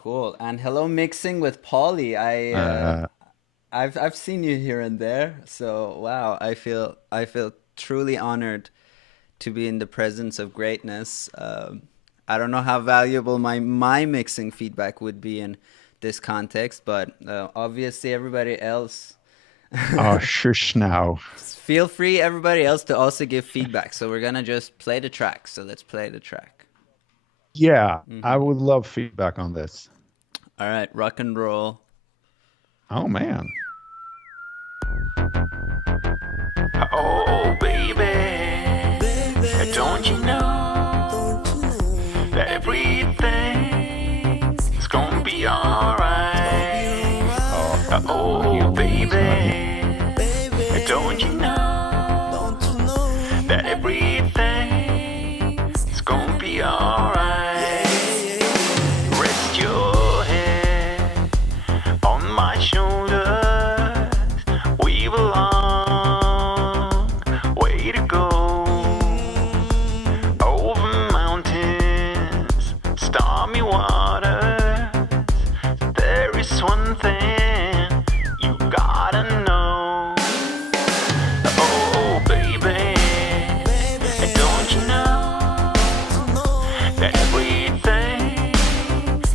Cool. And hello, mixing with Polly. Uh, I've seen you here and there. So wow, I feel truly honored to be in the presence of greatness. I don't know how valuable my mixing feedback would be in this context, but obviously everybody else oh, shush now. feel free everybody else to also give feedback. So we're gonna just play the track. So let's play the track. Yeah, I Hmm. would love feedback on this. All right, rock and roll. Oh man. Oh, baby, don't you know that everything's gonna be alright? Oh, Oh, he's not here. baby, don't you know that everything's gonna be alright? Rest your head on my shoulders. We've a long way to go over mountains, stormy waters. There is one thing you gotta know. Oh, baby, don't you know that everything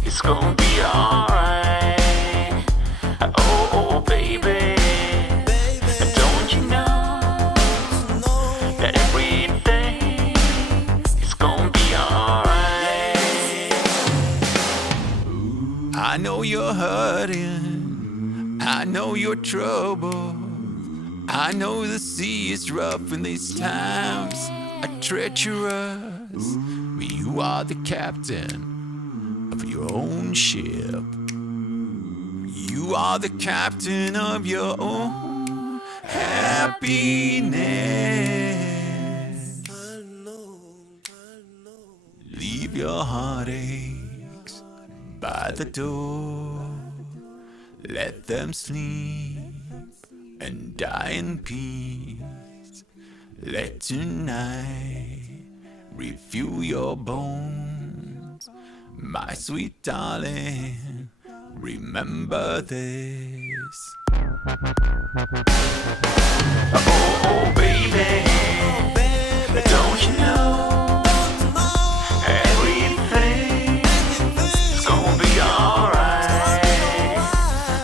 is gonna be alright? Oh, baby, don't you know that everything is gonna be alright? I know you're hurting, I know you're troubled. I know the sea is rough and these times are treacherous. But you are the captain of your own ship. You are the captain of your own happiness. Leave your heartaches by the door. Let them sleep and die in peace. Let tonight refuel your bones. My sweet darling, remember this. Oh, baby, don't you know everything's gonna be alright?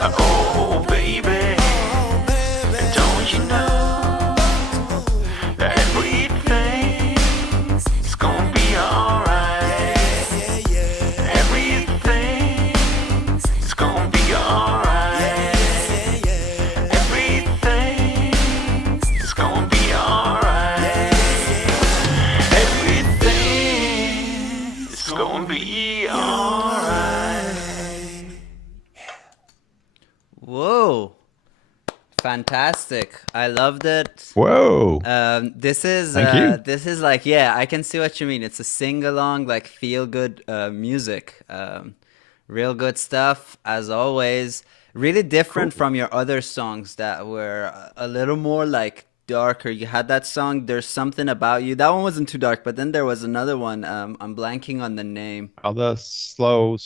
Oh, baby, don't you know that everything's gonna be alright? Everything's gonna be alright. Everything's gonna be alright. Everything's gonna be alright. Whoa. Fantastic. I loved it. Whoa. This is Thank you. like, yeah, I can see what you mean. It's a sing along, like feel good music. Real good stuff as always. Really different Cool. from your other songs that were a little more like darker. You had that song "There's Something About You." That one wasn't too dark, but then there was another one. I'm blanking on the name. Oh, the slow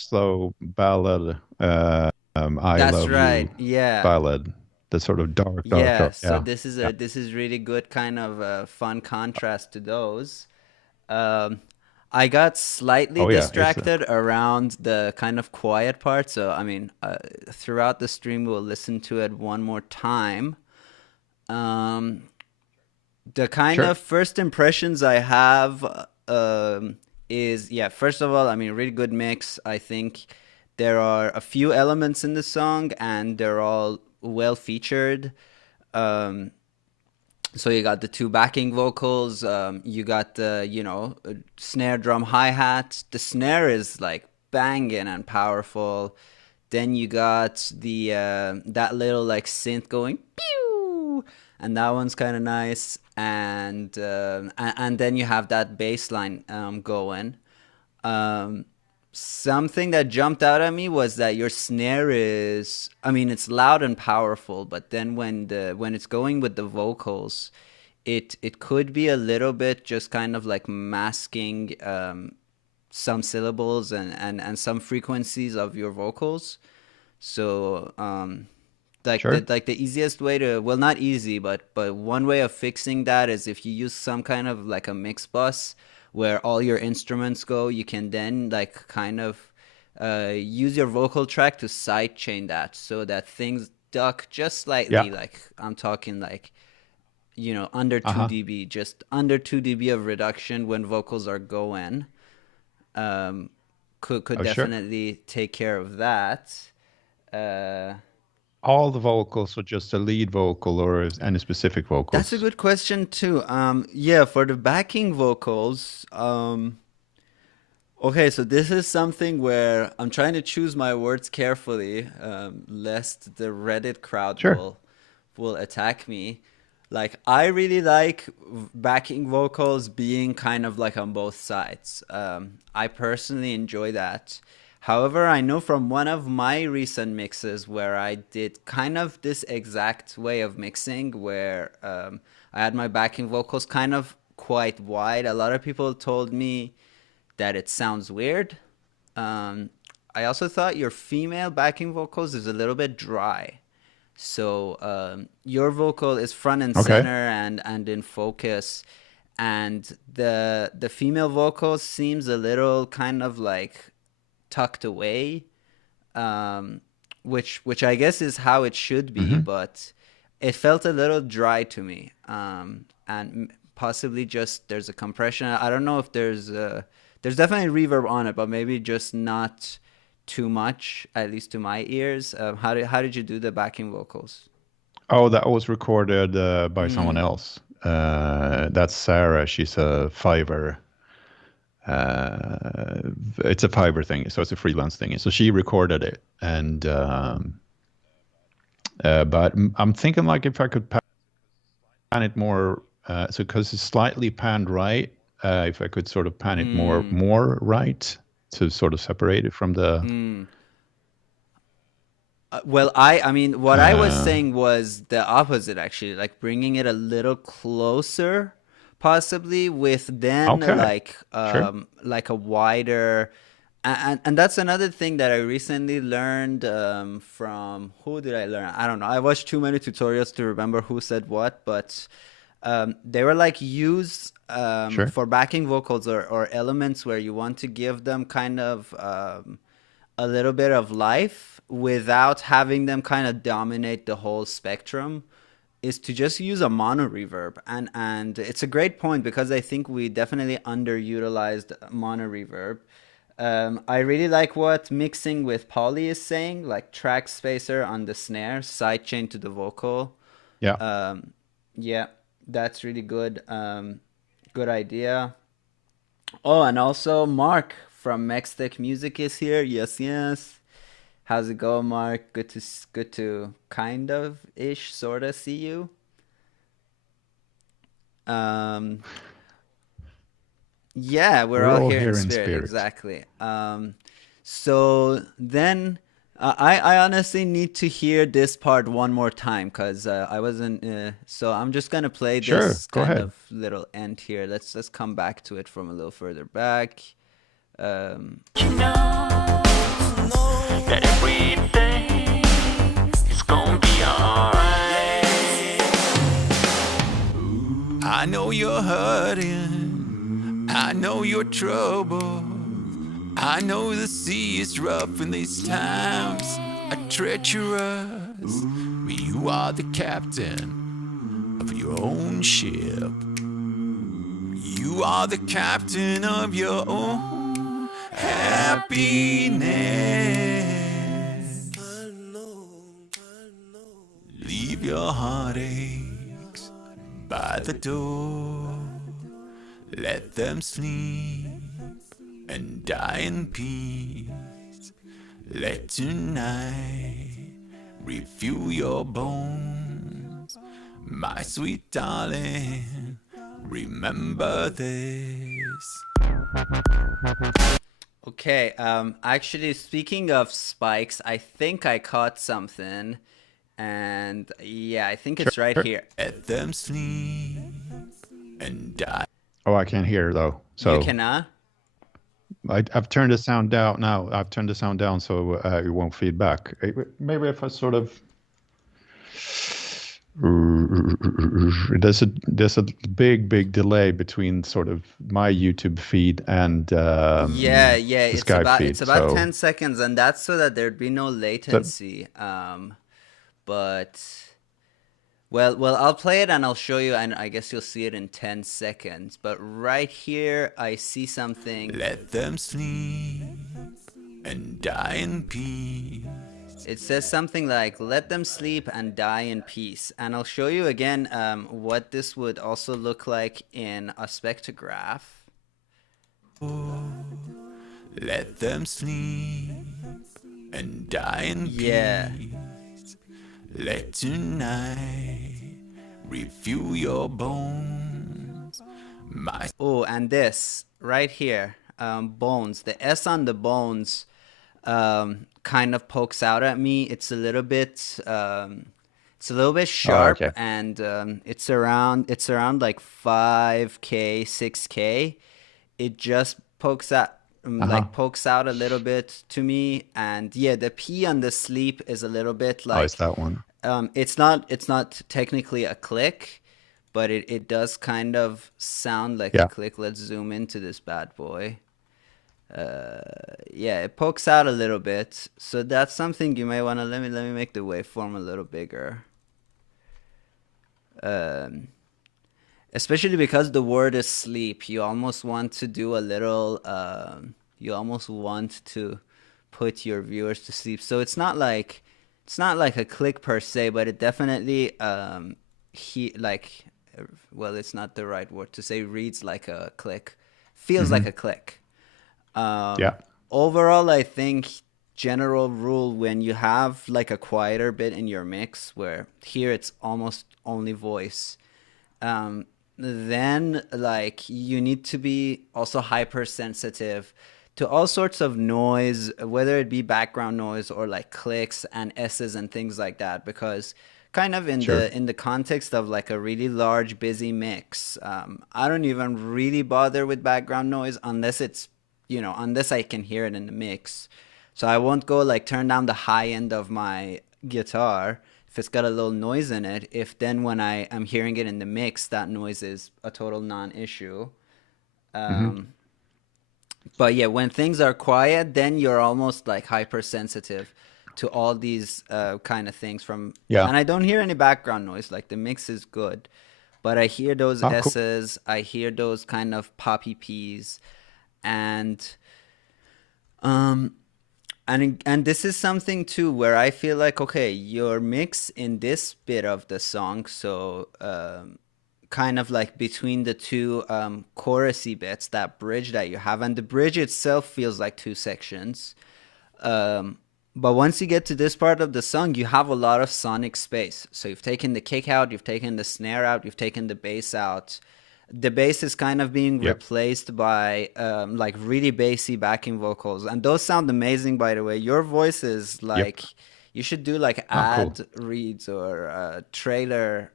ballad. I That's love right. you Yeah. ballad. The sort of Yeah, dark. so Yeah. this is Yeah. really good kind of fun contrast to those. Um, I got slightly Oh yeah. It's distracted around the kind of quiet part, so I mean, throughout the stream we'll listen to it one more time. Um, the kind sure. of first impressions I have is, yeah, first of all, I mean, really good mix. I think there are a few elements in the song and they're all well featured. Um, so you got the two backing vocals, you got the, snare drum hi-hat. The snare is like banging and powerful. Then you got the that little like synth going pew, and that one's kind of nice. And then you have that bass line going. Um, Something that jumped out at me was that your snare is, I mean, it's loud and powerful, but then when it's going with the vocals, it could be a little bit just kind of like masking some syllables and some frequencies of your vocals. So Sure. like the easiest way to, well, not easy, but one way of fixing that is if you use some kind of like a mix bus where all your instruments go, you can then like kind of use your vocal track to sidechain that so that things duck just Yeah. slightly. Like I'm talking like, under 2 Uh-huh. dB, just under 2 dB of reduction when vocals are going. Um, could Oh, sure. definitely take care of that. Uh, All the vocals or just a lead vocal or any specific That's a vocals? good question too. Yeah, for the backing vocals, okay, so this is something where I'm trying to choose my words carefully, lest the Reddit crowd Sure. will attack me. Like, I really like backing vocals being kind of like on both sides. I personally enjoy that. However, I know from one of my recent mixes where I did kind of this exact way of mixing, where I had my backing vocals kind of quite wide. A lot of people told me that it sounds weird. Um, I also thought your female backing vocals is a little bit dry. So your vocal is front and Okay. center and in focus, and the female vocal seems a little kind of like tucked away, um, which I guess is how it should be, Hmm. but it felt a little dry to me, and possibly just there's a compression. I don't know if there's definitely reverb on it, but maybe just not too much, at least to my ears. How did you do the backing vocals? Oh, that was recorded by someone Mm, else. That's Sarah. She's a Fiverr. Uh, it's a Fiverr thing, so it's a freelance thing. So she recorded it, and but I'm thinking like if I could pan it more, so because it's slightly panned right, if I could sort of pan it mm, more right to sort of separate it from the. mm. Well, I mean, what I was Uh, saying was the opposite, actually, like bringing it a little closer, possibly with then okay, sure, like a wider, and that's another thing that I recently learned from, who did I learn? I don't know. I watched too many tutorials to remember who said what, but they were like use sure, for backing vocals or elements where you want to give them kind of a little bit of life without having them kind of dominate the whole spectrum is to just use a mono reverb, and it's a great point because I think we definitely underutilized mono reverb. I really like what mixing with Polly is saying, like track spacer on the snare, sidechain to the vocal. yeah. um, yeah, that's really good. Good idea. Oh, and also Mark from Mextech Music is here. Yes, yes. How's it going, Mark? Good to kind of ish sort of see you. Um, yeah, we're We're all all here in here in spirit, spirit. exactly. So then I honestly need to hear this part one more time because I wasn't. So I'm just gonna play Sure, this go kind ahead. of little end here. Let's come back to it from a little further back. You know that everything is gonna be alright. I know you're hurting. I know you're troubled. I know the sea is rough in these times are treacherous. But you are the captain of your own ship. You are the captain of your own happiness. Leave your heartaches by the door. Let them sleep and die in peace. Let tonight refuel your bones. My sweet darling, remember this. Okay, actually, speaking of spikes, I think I caught something, and yeah, I think it's right Sure. here. Let them sleep and die. Oh, I can't hear though. You So cannot? I've turned the sound down now. I've turned the sound down so it won't feed back. Maybe if I sort of there's a big delay between sort of my YouTube feed and Yeah, yeah, the Skype it's feed. about So 10 seconds, and that's so that there'd be no that latency. But well, I'll play it and I'll show you, and I guess you'll see it in 10 seconds. But right here, I see something. Let them sleep and die in peace. It says something like, let them sleep and die in peace. And I'll show you again what this would also look like in a spectrograph. Let them sleep and die in Yeah. peace. Let tonight refuel your bones. My Oh, and this right here, bones. The S on the bones kind of pokes out at me. It's a little bit oh, sharp, okay. and it's around like 5K, 6K. It just pokes out Uh-huh. like pokes out a little bit to me, and yeah, the P on the sleep is a little bit Oh, it's like that one. it's not technically a click, but it does kind of sound like a Yeah. click. Let's zoom into this bad boy. Yeah, it pokes out a little bit, so that's something you may want to let me make the waveform a little bigger. Um, Especially because the word is sleep, you almost want to do a little. You almost want to put your viewers to sleep. So it's not like a click per se, but it definitely he like well, it's not the right word to say. Reads like a click, feels like Hmm. a click. Yeah. Overall, I think general rule when you have like a quieter bit in your mix, where here it's almost only voice, um, then like you need to be also hypersensitive to all sorts of noise, whether it be background noise or like clicks and S's and things like that, because kind of in Sure. the context of like a really large busy mix, I don't even really bother with background noise unless unless I can hear it in the mix. So I won't go like turn down the high end of my guitar if it's got a little noise in it. If then when I am hearing it in the mix, that noise is a total non-issue. Hmm. Um, but yeah, when things are quiet, then you're almost like hypersensitive to all these kind of things from. Yeah. And I don't hear any background noise. Like the mix is good, but I hear those Oh, cool. S's. I hear those kind of poppy P's, and um, and this is something too where I feel like, okay, your mix in this bit of the song, so kind of like between the two chorusy bits, that bridge that you have, and the bridge itself feels like two sections. Um, but once you get to this part of the song, you have a lot of sonic space. So you've taken the kick out, you've taken the snare out, you've taken the bass out. The bass is kind of being Yeah. replaced by like really bassy backing vocals, and those sound amazing. By the way, your voice is Yep. like you should do like Oh, cool. ad reads or trailer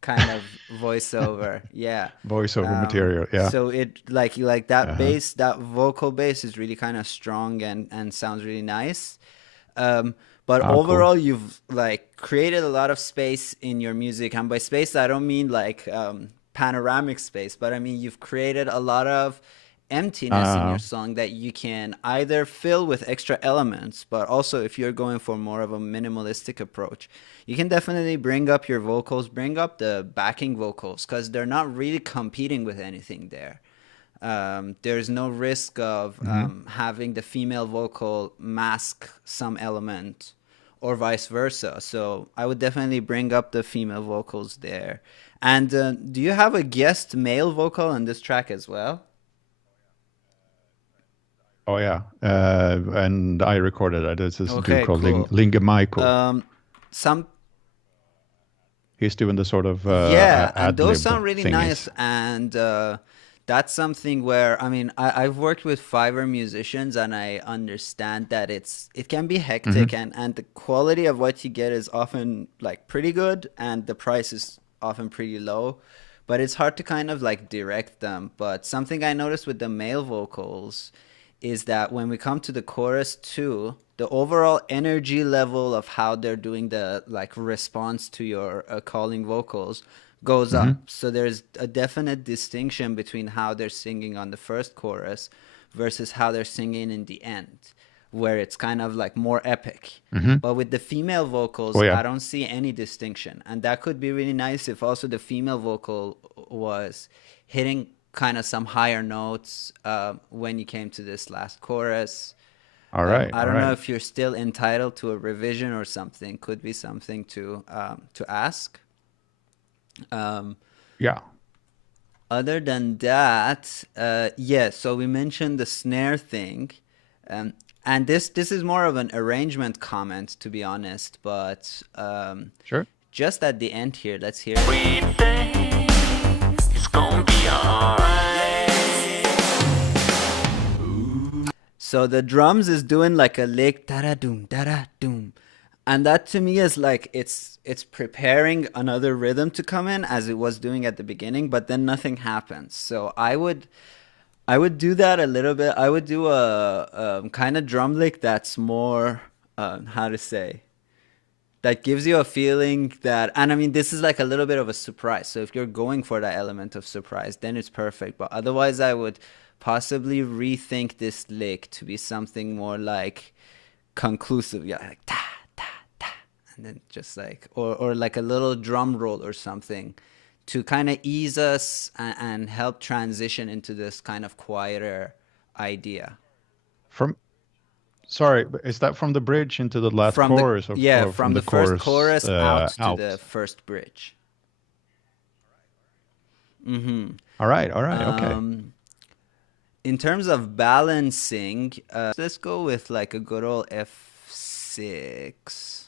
kind of voiceover. Yeah. Voiceover material. Yeah. So it like that Uh-huh. bass, that vocal bass is really kind of strong and sounds really nice. Um, but Oh, cool. overall, you've like created a lot of space in your music, and by space, I don't mean like panoramic space, but I mean you've created a lot of emptiness in your Uh, song that you can either fill with extra elements, but also if you're going for more of a minimalistic approach, you can definitely bring up your vocals, bring up the backing vocals, because they're not really competing with anything there. There's no risk of mhm. having the female vocal mask some element or vice versa. So I would definitely bring up the female vocals there. And do you have a guest male vocal on this track as well? Oh yeah. And I recorded it. There's this dude Okay, called cool. Linga Michael. Um, some He's doing the sort of Yeah, and ad those lib sound really thingies. nice. And that's something where, I mean, I've worked with Fiverr musicians, and I understand that it can be hectic, Hmm. and the quality of what you get is often like pretty good, and the price is often pretty low. But it's hard to kind of like direct them. But something I noticed with the male vocals is that when we come to the chorus too, the overall energy level of how they're doing the like response to your calling vocals goes Mm-hmm. up. So there's a definite distinction between how they're singing on the first chorus versus how they're singing in the end, where it's kind of like more epic. Mm-hmm. But with the female Oh vocals, yeah. I don't see any distinction. And that could be really nice if also the female vocal was hitting kind of some higher notes when you came to this last chorus. All right. I All don't know right. if you're still entitled to a revision or something. Could be something to ask. Um, Yeah. Other than that, yeah. So we mentioned the snare thing, and this is more of an arrangement comment, to be honest. But Sure. just at the end here, let's hear it. Everything is gonna be alright. So the drums is doing like a lick, da doom, and that to me is like it's preparing another rhythm to come in as it was doing at the beginning, but then nothing happens. So I would do that a little bit. I would do a kind of drum lick that's more how to say, that gives you a feeling that, and I mean this is like a little bit of a surprise. So if you're going for that element of surprise, then it's perfect. But otherwise, I would possibly rethink this lick to be something more like conclusive. Yeah, like ta ta ta, and then just like or like a little drum roll or something to kind of ease us and help transition into this kind of quieter idea. From Sorry, but is that from the bridge into the last From the chorus, Yeah, or from from the the first chorus chorus out to the out? first bridge. Mm-hmm. All right. All right. Okay. In terms of balancing, let's go with like a good old F6.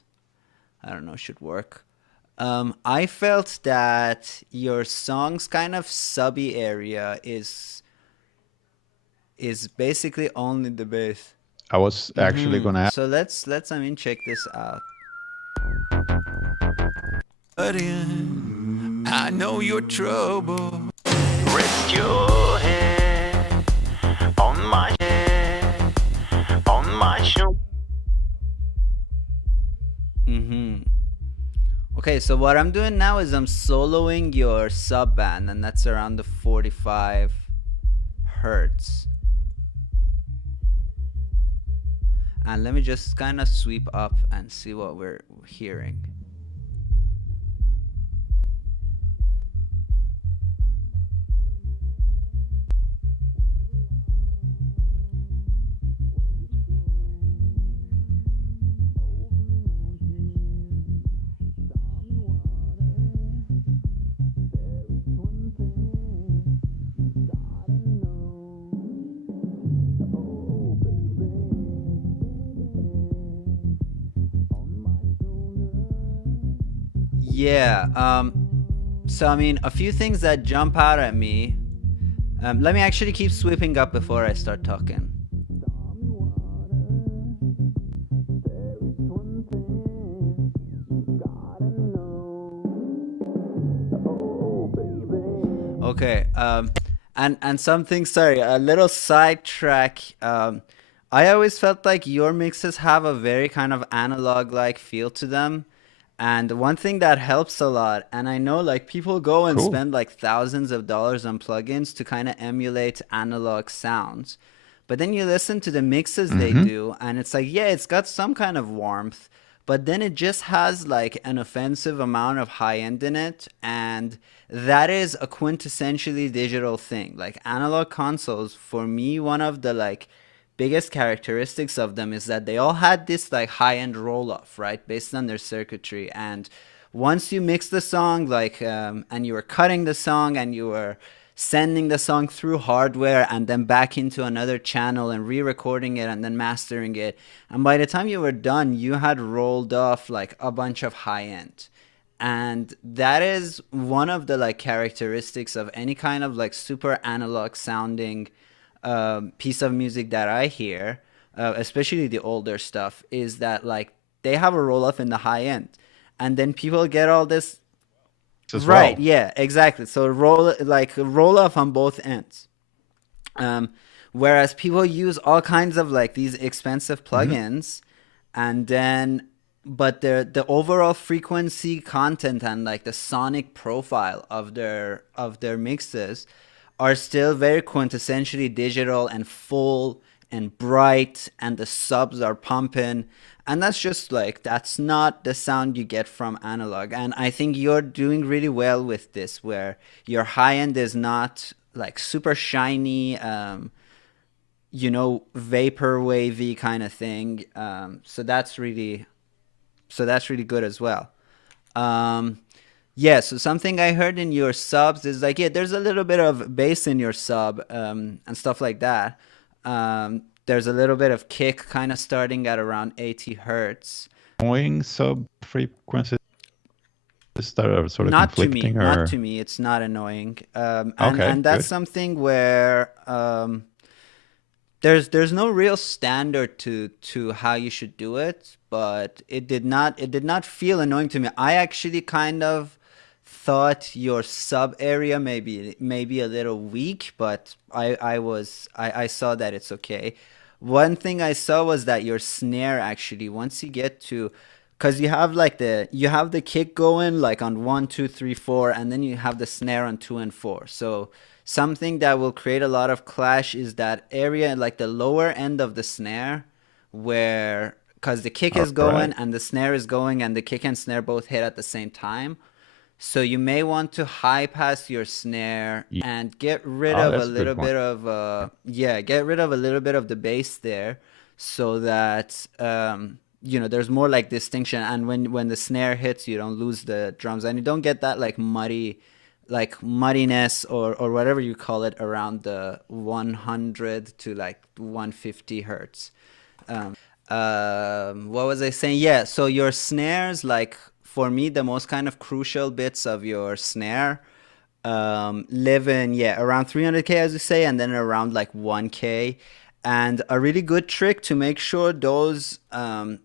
I don't know, should work. I felt that your song's kind of subby area is basically only the bass. I was actually Mm-hmm. gonna So let's I mean check this out. I know your trouble. Rest your head on my head, on my shoulder. Mm-hmm. Okay, so what I'm doing now is I'm soloing your sub band, and that's around the 45 hertz. And let me just kind of sweep up and see what we're hearing. Yeah, so I mean, a few things that jump out at me. Let me actually keep sweeping up before I start talking. Okay, and something, sorry, a little sidetrack. I always felt like your mixes have a very kind of analog-like feel to them. And one thing that helps a lot, and I know like people go and Cool. spend like thousands of dollars on plugins to kind of emulate analog sounds. But then you listen to the mixes they Mm-hmm. do, and it's like, yeah, it's got some kind of warmth, but then it just has like an offensive amount of high end in it. And that is a quintessentially digital thing. Like analog consoles, for me, one of the like biggest characteristics of them is that they all had this like high end roll off, right, based on their circuitry. And once you mix the song, like, and you were cutting the song and you were sending the song through hardware and then back into another channel and re-recording it and then mastering it, and by the time you were done you had rolled off like a bunch of high end. And that is one of the like characteristics of any kind of like super analog sounding piece of music that I hear, especially the older stuff, is that like they have a roll off in the high end, and then people get all this. As Right, well. yeah, exactly. So roll off on both ends. Um, Whereas people use all kinds of like these expensive Hmm. plugins, and then but the overall frequency content and like the sonic profile of their mixes are still very quintessentially digital and full and bright, and the subs are pumping, and that's just like that's not the sound you get from analog. And I think you're doing really well with this, where your high end is not like super shiny, vapor wavy kind of thing. So that's really good as well. Um, yeah, so something I heard in your subs is like, yeah, there's a little bit of bass in your sub, and stuff like that. There's a little bit of kick kind of starting at around 80 hertz. Annoying sub frequencies that are sort of Not to me, conflicting, not to or me. It's not annoying. And okay, and that's good. something where there's no real standard to how you should do it, but it did not feel annoying to me. I actually kind of thought your sub area maybe a little weak, but I saw that it's okay. One thing I saw was that your snare actually, once you get to, because you have the kick going like on one, two, three, four, and then you have the snare on two and four. So something that will create a lot of clash is that area, like the lower end of the snare, where because the kick All is going right. and the snare is going, and the kick and snare both hit at the same time. So you may want to high pass your snare Yeah. and get rid Oh, of a that's a good little point. bit of get rid of a little bit of the bass there, so that there's more like distinction, and when the snare hits, you don't lose the drums, and you don't get that like muddiness or whatever you call it around the 100 to like 150 hertz. What was I saying? Yeah, so your snares, like for me, the most kind of crucial bits of your snare live in, yeah, around 300K, as you say, and then around like 1K. And a really good trick to make sure those kind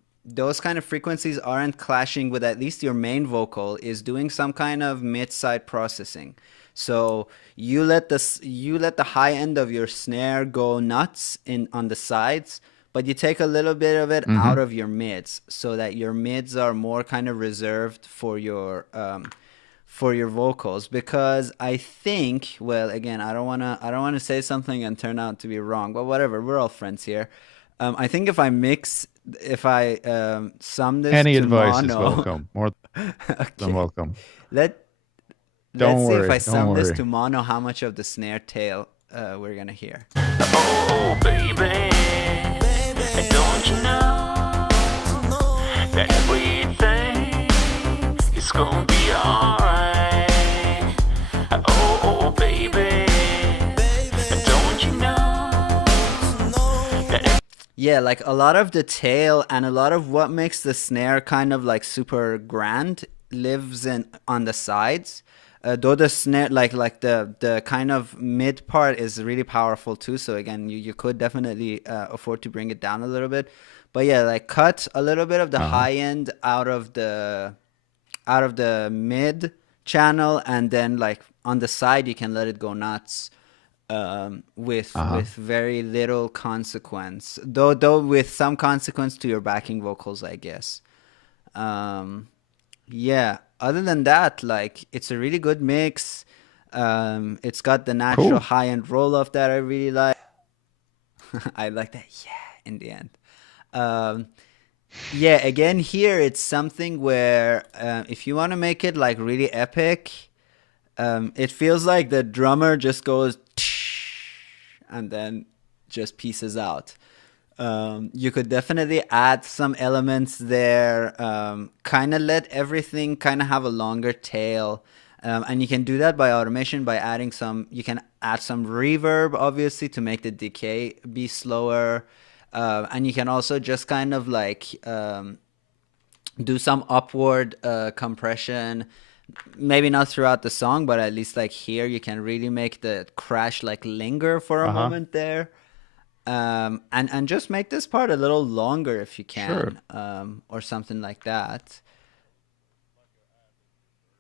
of frequencies aren't clashing with at least your main vocal is doing some kind of mid-side processing. So you let the high end of your snare go nuts in on the sides, but you take a little bit of it out Hmm. of your mids, so that your mids are more kind of reserved for your vocals. Because I think, well, again, I don't wanna say something and turn out to be wrong, but whatever, we're all friends here. I think if I sum this Any to advice is mono, welcome, more than okay, welcome. let let's Don't see if I worry, don't sum this worry. to mono, how much of the snare tail we're gonna hear. Oh, baby, don't you know that everything is gonna be alright? Oh, baby, don't you know that? Yeah, like a lot of the tail and a lot of what makes the snare kind of like super grand lives in on the sides. Though the snare, like the kind of mid part is really powerful too. So again, you could definitely afford to bring it down a little bit. But yeah, like cut a little bit of the Uh-huh. high end out of the mid channel, and then like on the side you can let it go nuts, Uh-huh. with very little consequence, though with some consequence to your backing vocals, I guess. um yeah, other than that, like it's a really good mix. It's got the natural Cool. high end roll off that I really like. I like that, yeah, in the end. um yeah, again, here it's something where if you want to make it like really epic, it feels like the drummer just goes and then just pieces out. You could definitely add some elements there, kind of let everything kind of have a longer tail. And you can do that by automation by adding you can add some reverb, obviously, to make the decay be slower. And you can also just kind of like do some upward compression, maybe not throughout the song, but at least like here you can really make the crash like linger for a Uh-huh. moment there. And just make this part a little longer if you Sure. can, or something like that.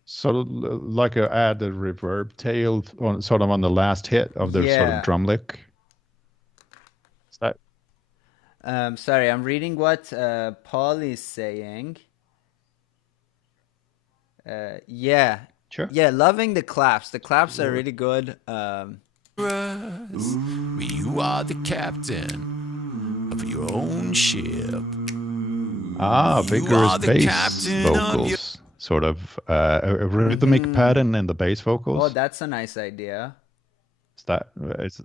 So like a add a reverb tail on sort of on the last hit of the sort of Yeah, drum lick. Sorry, I'm reading what Paul is saying. Yeah, Sure. yeah, loving the claps. The claps are really good. You are the captain of your own ship. Ah, You vigorous are the bass captain of your. vocals, sort of a rhythmic Mm-hmm. pattern in the bass Oh, vocals. that's a nice idea. Is that is,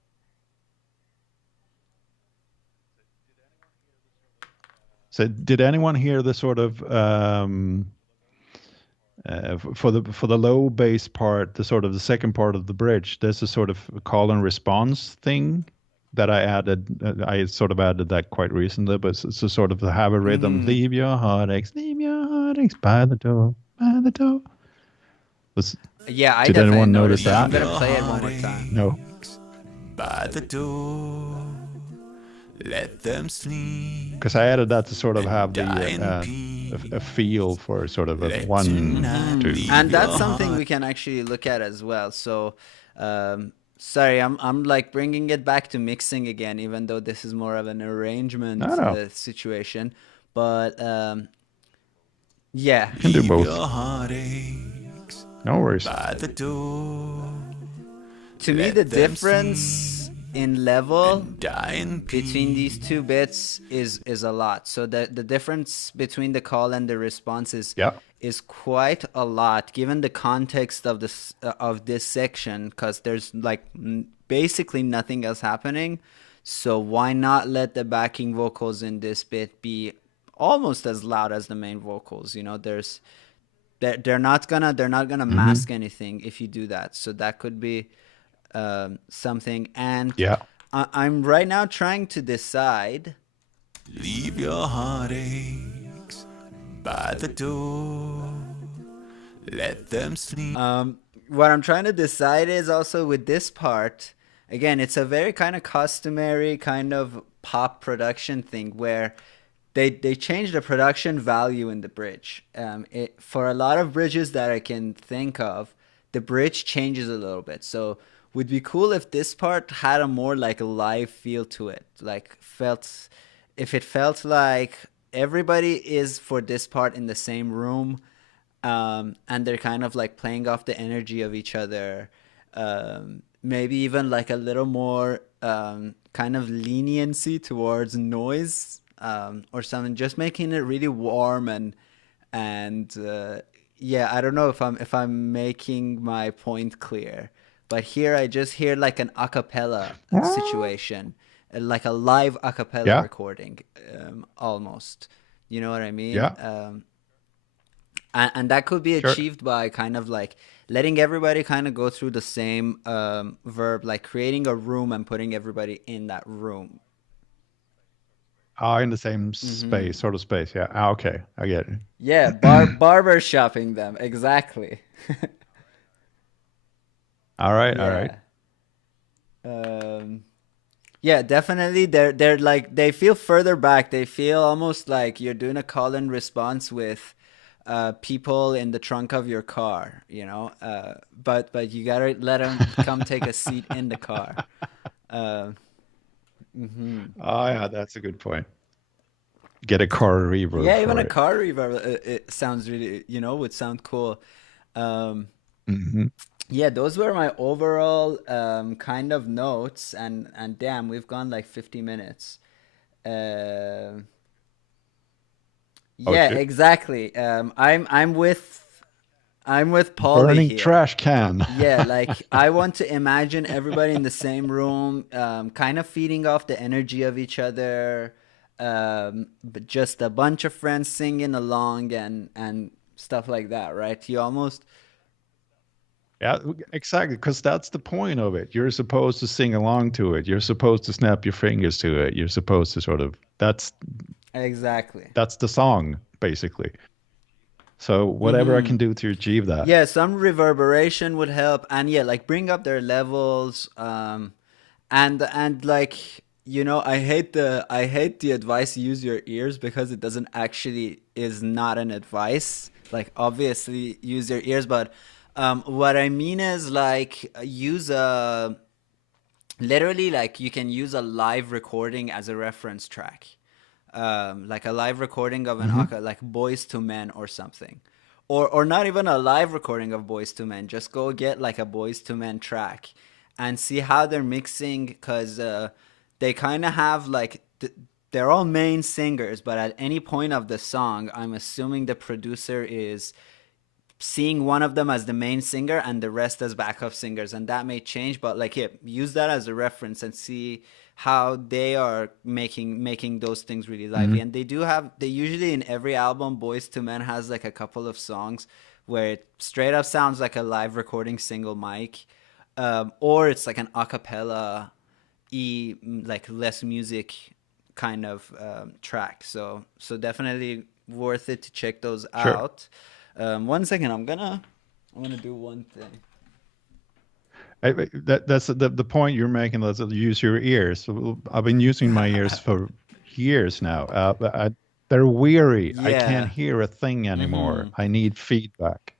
so? Did anyone hear the sort of for the low bass part, the sort of the second part of the bridge? There's a sort of call and response thing that I added. I sort of added that quite recently, but it's a sort of have a rhythm. Mm-hmm. Leave your heartaches by the door, by the door. Was Yeah, I Did definitely anyone notice noticed that. I'm that? Leave gonna your play it one more time. No. heartaches by the door. Let them sleep Because I added that to sort of and have die the in peace. a feel for sort of a Let one, tonight Mm-hmm. two. leave And that's your something heart. we can actually look at as well. So, sorry, I'm like bringing it back to mixing again, even though this is more of an No, arrangement no, situation. But yeah, you can do Leave both. your heartaches No worries. by the door. to me, the Let them sleep difference in level and die in between these peace. two bits is a lot. So the difference between the call and the response Yeah. is quite a lot given the context of this section, because there's like basically nothing else happening. So why not let the backing vocals in this bit be almost as loud as the main vocals? You know, they're not gonna Hmm. mask anything if you do that. So that could be something. And Yeah. I'm right now trying to decide. Leave your heartaches by the door. Let them sleep. What I'm trying to decide is also with this part. Again, it's a very kind of customary kind of pop production thing where they change the production value in the bridge. For a lot of bridges that I can think of, the bridge changes a little bit. So would be cool if this part had a more like live feel to it. Like felt if it felt like everybody is for this part in the same room, and they're kind of like playing off the energy of each other. Maybe even like a little more kind of leniency towards noise, or something, just making it really warm and yeah, I don't know if I'm making my point clear, but here I just hear like an acapella Ah. situation, like a live acapella Yeah. recording, almost. You know what I mean? Yeah. And that could be Sure. achieved by kind of like letting everybody kind of go through the same verb, like creating a room and putting everybody in that room. Ah, in the same Hmm. space, sort of space. Yeah. Ah, okay. I get Yeah, it. barber shopping them exactly. All right. All right. Yeah. Um, yeah, definitely. They're like they feel further back. They feel almost like you're doing a call and response with people in the trunk of your car. But you gotta let them come take a seat in the car. Uh, hmm Oh, yeah. That's a good point. Get a car reverb Yeah, even for a it. car reverb, it sounds really, would sound cool. Um, Hmm. yeah, those were my overall kind of notes, and damn, we've gone like 50 minutes. Um Oh, yeah, shit. exactly. I'm with Paulie Burning here. trash can. Yeah, like I want to imagine everybody in the same room, kind of feeding off the energy of each other, but just a bunch of friends singing along and stuff like that, right? You almost Yeah, exactly. Because that's the point of it. You're supposed to sing along to it. You're supposed to snap your fingers to it. You're supposed to sort of exactly. that's the song basically. So whatever I Mm-hmm. can do to achieve that. Yeah, some reverberation would help, and yeah, like bring up their levels, and like I hate the advice use your ears, because it doesn't actually is not an advice. Like obviously use your ears, but what I mean is like use a literally, like you can use a live recording as a reference track. like a live recording of an Hmm. like Boys to Men or something, or not even a live recording of Boys to Men. Just go get like a Boys to Men track and see how they're mixing, because they kind of have like they're all main singers, but at any point of the song, I'm assuming the producer is seeing one of them as the main singer and the rest as backup singers, and that may change, but like, yeah, use that as a reference and see how they are making those things really lively. Hmm. And they usually in every album, Boys to Men has like a couple of songs where it straight up sounds like a live recording single mic, or it's like an acapella like less music kind of track. So definitely worth it to check those Sure. out. One second, I'm gonna do one thing. That's the point you're making. Let's use your ears. So I've been using my ears for years now. They're weary. I can't Yeah. hear a thing anymore. Mm-hmm. I need feedback.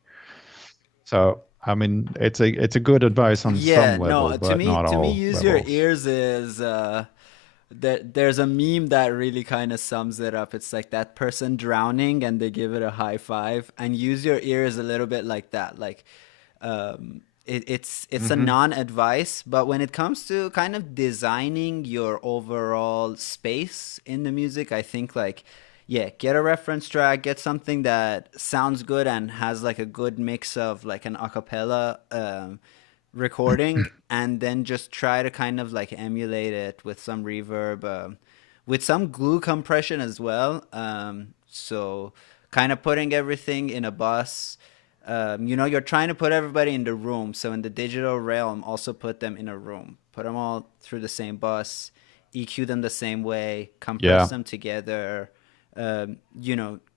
So I mean, it's a good advice on some Yeah. No. level, but not To me, all use your levels. ears is there's a meme that really kind of sums it up. It's like that person drowning and they give it a high five, and use your ears a little bit like that. Like, it's a Hmm. non-advice, but when it comes to kind of designing your overall space in the music, I think like, yeah, get a reference track, get something that sounds good and has like a good mix of like an acapella recording, and then just try to kind of like emulate it with some reverb, with some glue compression as well. So kind of putting everything in a bus. You're trying to put everybody in the room. So in the digital realm, also put them in a room. Put them all through the same bus, EQ them the same way, compress Yeah, them together,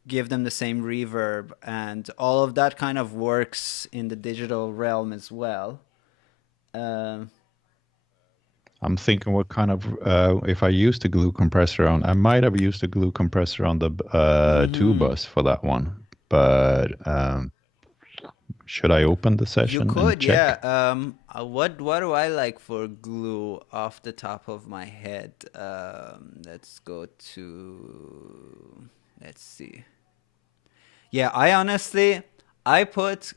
give them the same reverb, and all of that kind of works in the digital realm as well. Um, I'm thinking what kind of if I used a glue compressor on, I might have used a glue compressor on the two hmm bus for that one. But should I open the You session and could, yeah. check? What do I like for glue off the top of my head? Let's go to. Let's see. Yeah, I put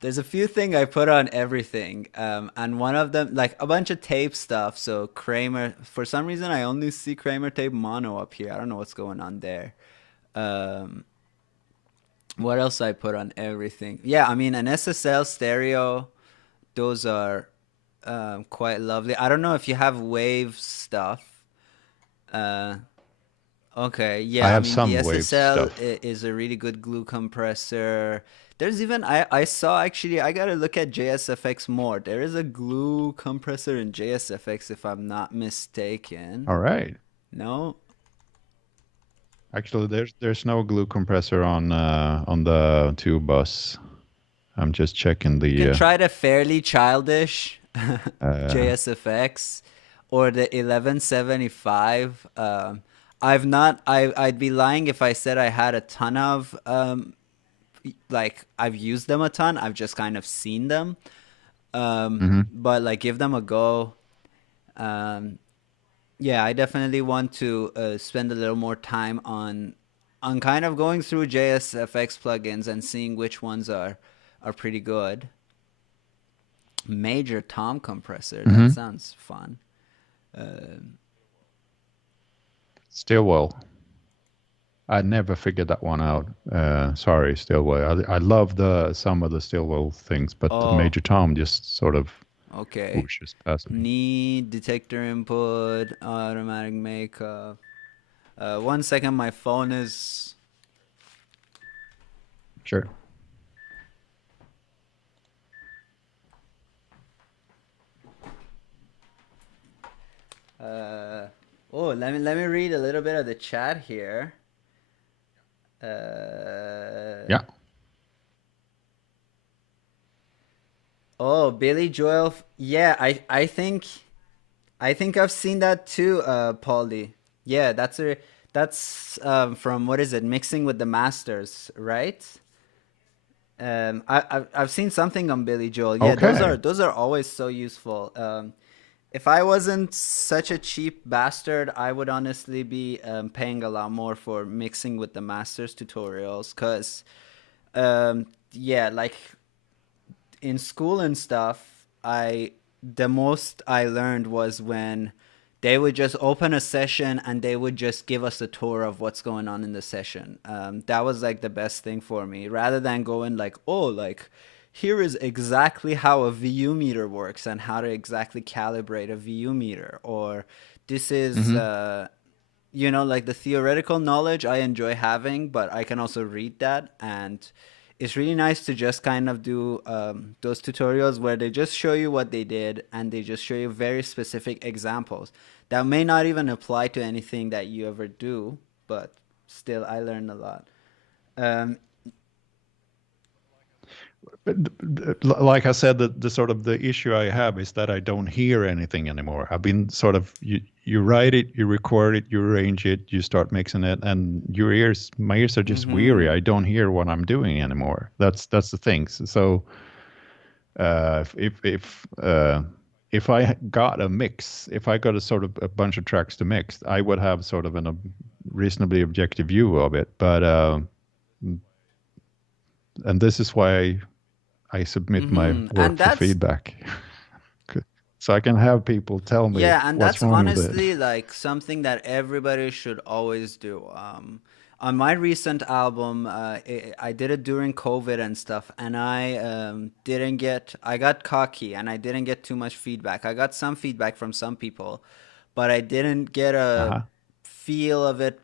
there's a few things I put on everything, and one of them like a bunch of tape stuff. So Kramer, for some reason, I only see Kramer tape mono up here. I don't know what's going on there. Um, what else I put on everything? Yeah, I mean an SSL stereo. Those are quite lovely. I don't know if you have wave stuff. Uh, Okay, I yeah, I have mean the some wave SSL stuff. is a really good glue compressor. There's even I saw actually I gotta look at JSFX more. There is a glue compressor in JSFX if I'm not mistaken. All right. No? Actually, there's no glue compressor on the two bus. I'm just checking You can the try the Fairly Childish uh, JSFX or the 1175. I'd be lying if I said I had a ton of like I've used them a ton. I've just kind of seen them. mhm. But like give them a go. Um, yeah, I definitely want to spend a little more time on kind of going through JSFX plugins and seeing which ones are pretty good. Major tom compressor. That Mhm. sounds fun. Uh, Stillwell. I never figured that one out. Sorry, Stillwell. I love the some of the Stillwell things, but the oh, Major Tom just sort of okay. whooshes past me. Need detector input, automatic makeup. One second, my phone is. Sure. Uh, oh, let me read a little bit of the chat here. Uh, Yeah. oh, Billy Joel. Yeah, I think I've seen that too, Paulie. Yeah, that's from what is it? Mixing with the Masters, right? I've seen something on Billy Joel. Yeah, those are Okay. those are always so useful. if I wasn't such a cheap bastard, I would honestly be paying a lot more for mixing with the masters tutorials. Cause yeah, like in school and stuff, I the most I learned was when they would just open a session and they would just give us a tour of what's going on in the session. That was like the best thing for me, rather than going like, oh, like here is exactly how a VU meter works and how to exactly calibrate a VU meter, or this is Hmm. like the theoretical knowledge I enjoy having, but I can also read that. And it's really nice to just kind of do those tutorials where they just show you what they did and they just show you very specific examples that may not even apply to anything that you ever do, but still, I learned a lot. Um, Like I said, the sort of the issue I have is that I don't hear anything anymore. I've been sort of you write it, you record it, you arrange it, you start mixing it, and my ears are just weary. mm-hmm, I don't hear what I'm doing anymore. That's the thing. So if I got a mix, if I got a sort of a bunch of tracks to mix, I would have sort of a reasonably objective view of it. But and this is why I submit my mm-hmm. work for feedback, so I can have people tell me Yeah, and what's that's wrong with it. honestly like something that everybody should always do. On my recent album, I did it during COVID and stuff, and I didn't get, I got cocky and I didn't get too much feedback. I got some feedback from some people, but I didn't get a Uh-huh. feel of it,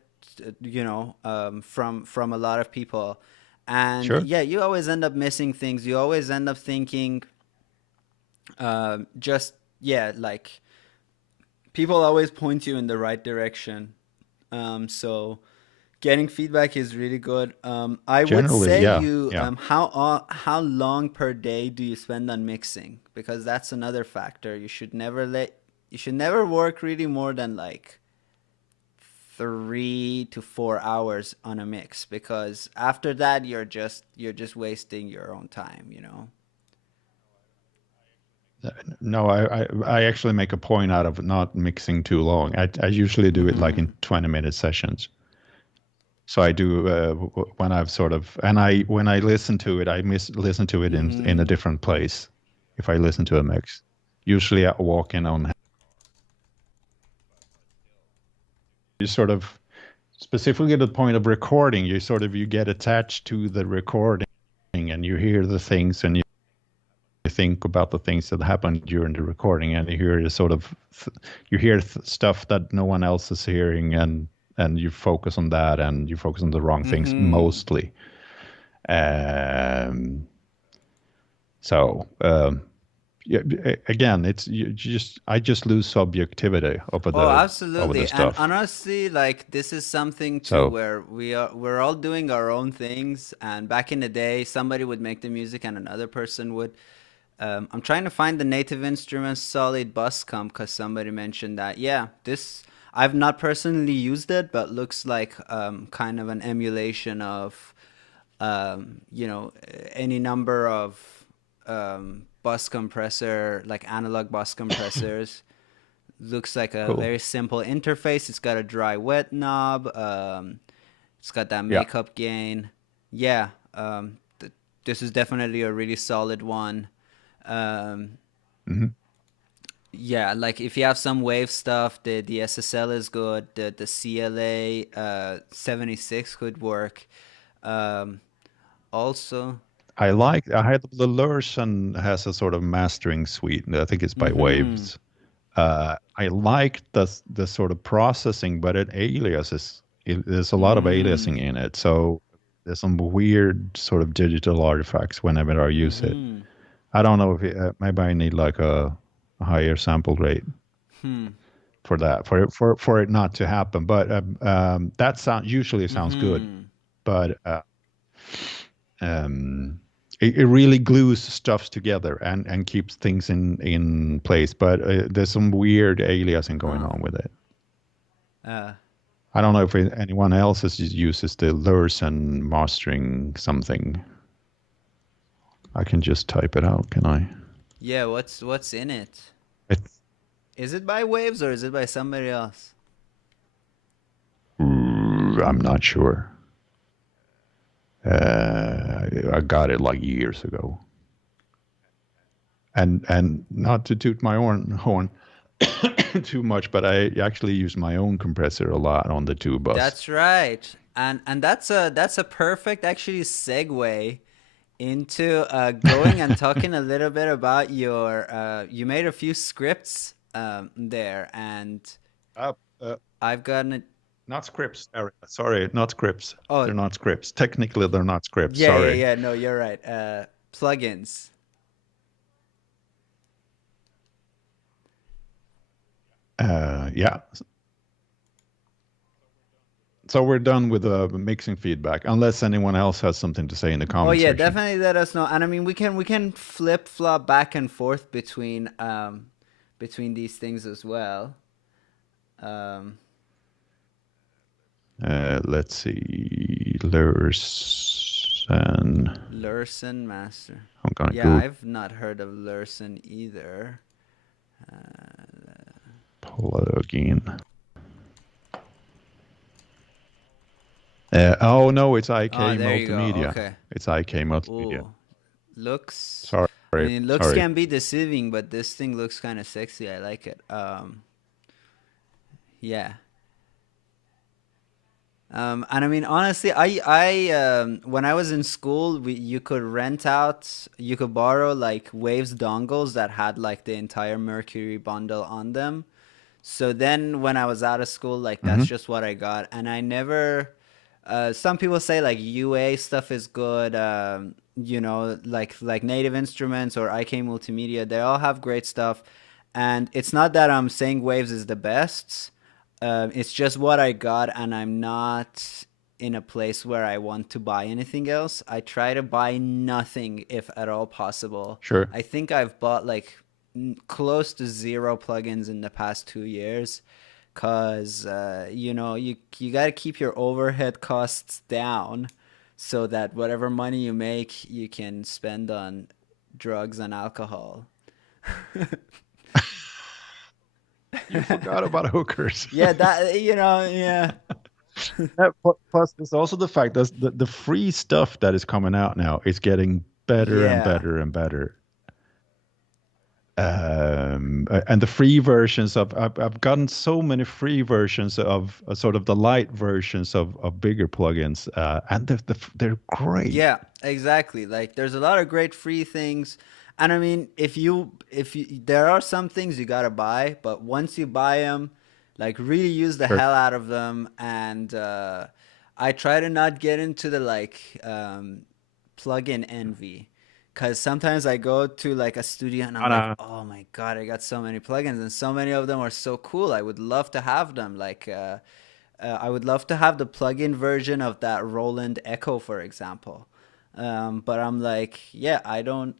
from a lot of people. And Sure. yeah, you always end up missing things. You always end up thinking, just yeah, like people always point you in the right direction. So getting feedback is really good. I would Generally, say yeah, you yeah. how long per day do you spend on mixing? Because that's another factor. You should never work really more than like 3 to 4 hours on a mix, because after that you're just wasting your own time, you know. No, I actually make a point out of not mixing too long. I usually do it like in Mm-hmm. 20-minute sessions. So I do when I've sort of and I when I listen to it, listen to it in Mm-hmm. a different place. If I listen to a mix, usually I walk in on you sort of specifically at the point of recording, you get attached to the recording and you hear the things and you think about the things that happened during the recording and you hear the sort of you hear stuff that no one else is hearing and you focus on that and you focus on the wrong things Mm-hmm. mostly. Um, so yeah, again, it's you just I just lose subjectivity Oh, over the absolutely. And stuff. honestly, like this is something too So where we're all doing our own things, and back in the day somebody would make the music and another person would I'm trying to find the native instruments solid bus comp because somebody mentioned that. Yeah, this I've not personally used it, but looks like kind of an emulation of any number of bus compressor, like analog bus compressors. Looks like a cool. very simple interface. It's got a dry wet knob. It's got that Yeah. makeup gain. Yeah, this is definitely a really solid one. Um, Hmm. yeah, like if you have some wave stuff, the SSL is good. The CLA 76 could work. Um, also, I had the Lursen has a sort of mastering suite. I think it's by mm-hmm, Waves. I like the sort of processing, but there's a lot of mm-hmm, aliasing in it. So there's some weird sort of digital artifacts whenever I use it. mm-hmm, I don't know if maybe I need like a higher sample rate hmm, for that for it not to happen. But that usually sounds good. mm-hmm, But um, it really glues stuff together and keeps things in place. But there's some weird aliasing going huh. on with it. Uh, I don't know if anyone else uses the lures and mastering something. I can just type it out, can I? yeah, what's in it? Is it by Waves or is it by somebody else? I'm not sure. I got it like years ago. And not to toot my own horn too much, but I actually use my own compressor a lot on the two bus. That's right. And that's a perfect actually segue into going and talking a little bit about your you made a few scripts there, and Uh, uh, I've gotten it. Not scripts, Eric. Sorry, not scripts. Oh, They're not scripts. Technically, they're not scripts. yeah, yeah, Sorry. yeah. No, you're right. Plugins. Yeah. So we're done with the mixing feedback, unless anyone else has something to say in the Oh comment yeah, section. definitely let us know. And I mean, we can flip flop back and forth between these things as well. Um, Let's see. Lursen. Lursen Master. I'm gonna Yeah, go I've not heard of Lursen either. plugin. Oh no, it's IK Oh, there you go. Multimedia. Okay. It's IK Multimedia. Ooh, looks. Sorry, I mean, looks sorry. can be deceiving, but this thing looks kind of sexy. I like it. Yeah. And I mean, honestly, when I was in school, you could rent out, you could borrow like Waves dongles that had like the entire Mercury bundle on them. So then when I was out of school, like Hmm. that's just what I got. And I never, some people say like UA stuff is good, like Native Instruments or IK Multimedia, they all have great stuff. And it's not that I'm saying Waves is the best. It's just what I got, and I'm not in a place where I want to buy anything else. I try to buy nothing if at all possible. Sure. I think I've bought like close to zero plugins in the past 2 years, cause you got to keep your overhead costs down so that whatever money you make you can spend on drugs and alcohol. You forgot about hookers. Yeah, yeah. Plus, there's also the fact that the free stuff that is coming out now is getting better and Yeah. better and better. And the free versions of I've gotten so many free versions of sort of the light versions of bigger plugins, and they're great. Yeah, exactly. Like there's a lot of great free things. And I mean, if you there are some things you got to buy, but once you buy them, like really use the Sure. hell out of them. And I try to not get into the like plug-in envy, because sometimes I go to like a studio and I'm And, like, "Oh my God, I got so many plugins and so many of them are so cool. I would love to have them." Like I would love to have the plug-in version of that Roland Echo, for example. But I'm like, yeah, I don't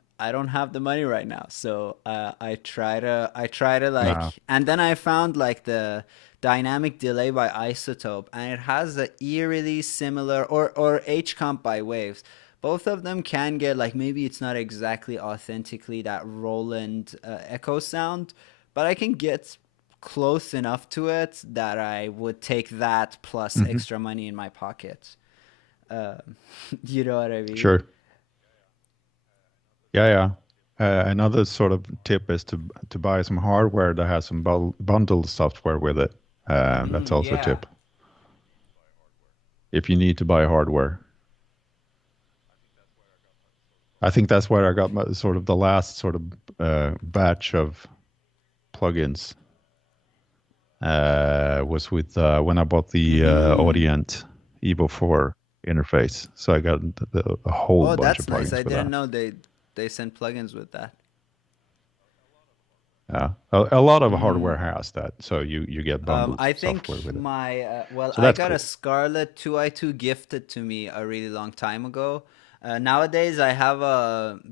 have the money right now. So I try to like, no, and then I found like the dynamic delay by Isotope, and it has a eerily similar, or H comp by Waves. Both of them can get like, maybe it's not exactly authentically that Roland Echo sound, but I can get close enough to it that I would take that plus hmm, extra money in my pocket. Uh, you know what I mean? sure, yeah, yeah. Another sort of tip is to buy some hardware that has some bundled software with it. That's also a Yeah. tip if you need to buy hardware. I think that's where I got my, sort of the last sort of batch of plugins was with when I bought the Hmm. Audient Evo 4 interface. So I got a whole Oh, bunch of that's nice. I plugins for didn't that. know they sent plugins with that. Yeah, a lot of hardware Mm. has that, so you get bundled I software think with it. well, So I that's got a cool. Scarlett 2i2 gifted to me a really long time ago. Nowadays,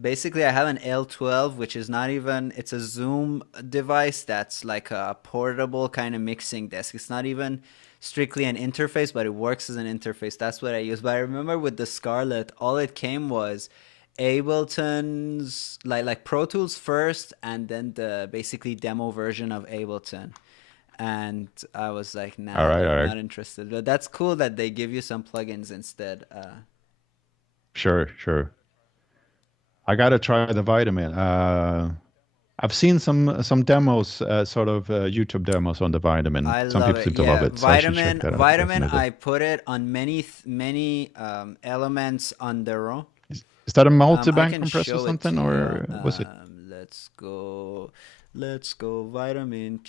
basically I have an L12, which is not even, it's a Zoom device that's like a portable kind of mixing desk. It's not even strictly an interface, but it works as an interface. That's what I use. But I remember with the Scarlett, all it came was Ableton's like Pro Tools first, and then the basically demo version of Ableton. And I was like, All nah, right, all like right. not interested. But that's cool that they give you some plugins instead. Sure, sure. I gotta try the vitamin. I've seen some demos, sort of YouTube demos on the vitamin. I Some love people it. seem to love Yeah, it, so I should check that out Vitamin. definitely. I put it on many elements on their own. Is that a I multi-band can compressor or show it something, to you. or was it? Let's go. Vitamin.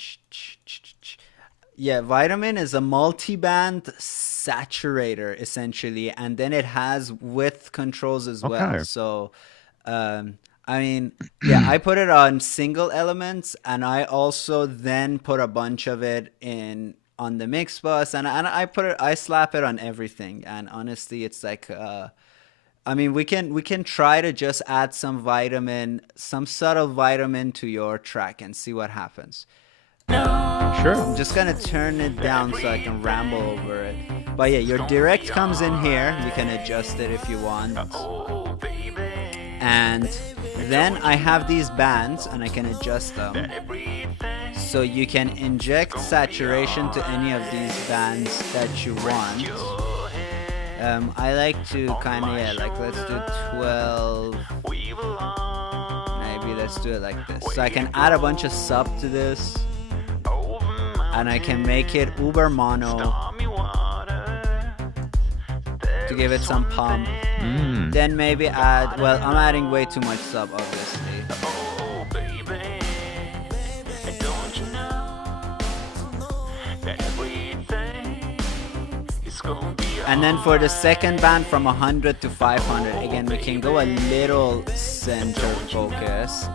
Yeah, Vitamin is a multi-band saturator essentially, and then it has width controls as well. Okay. So, um, I mean, yeah, I put it on single elements, and I also then put a bunch of it in on the mix bus, and I slap it on everything. And honestly, it's like I mean, we can try to just add some subtle vitamin to your track and see what happens. Sure. I'm just gonna turn it down so I can ramble over it. But yeah, your direct comes in here. You can adjust it if you want. And then I have these bands and I can adjust them. So you can inject saturation to any of these bands that you want. I like to kind of, yeah, like let's do 12. Maybe let's do it like this. So I can add a bunch of sub to this. And I can make it uber mono to give it some pump. Then maybe add, well, I'm adding way too much sub, obviously. And then for the second band from 100 to 500, again, we can go a little center focused.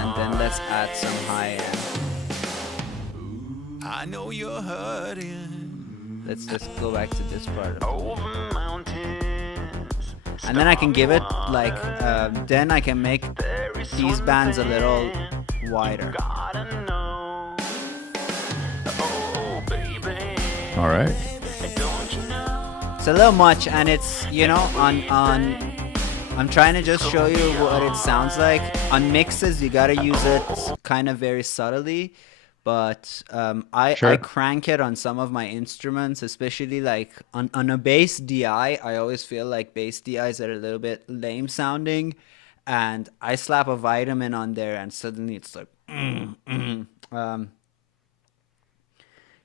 And then let's add some high end. I know you're hurting. Let's just go back to this part. And then I can give it like, then I can make these bands a little wider. All right. It's a little much, and it's, you know, on I'm trying to just show you what it sounds like. On mixes, you gotta use it kind of very subtly, but I crank it on some of my instruments, especially like on a bass DI. I always feel like bass DIs are a little bit lame sounding, and I slap a vitamin on there, and suddenly it's like,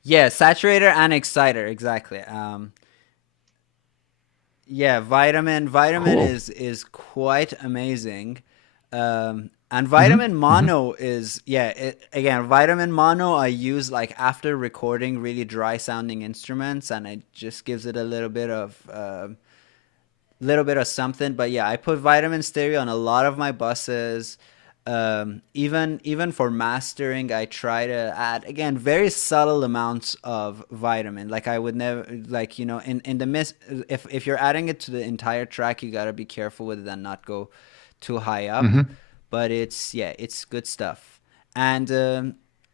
yeah, saturator and exciter, exactly. Yeah, vitamin Cool. is quite amazing. And vitamin mono is, yeah, again, vitamin mono I use like after recording really dry sounding instruments, and it just gives it a little bit of something. But yeah, I put vitamin stereo on a lot of my buses. Even for mastering, I try to add, again, very subtle amounts of vitamin. Like I would never, like, you know, in the mix, if you're adding it to the entire track, you got to be careful with it and not go too high up. But it's, yeah, it's good stuff. And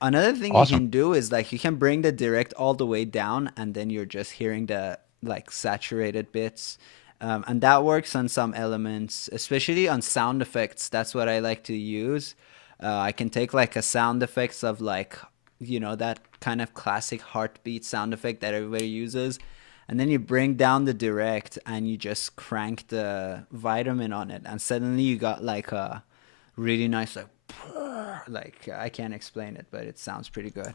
another thing you Awesome. can do is like you can bring the direct all the way down, and then you're just hearing the like saturated bits. And that works on some elements, especially on sound effects. That's what I like to use. I can take like a sound effects of like, you know, that kind of classic heartbeat sound effect that everybody uses. And then you bring down the direct and you just crank the vitamin on it. And suddenly you got like a really nice, like I can't explain it, but it sounds pretty good.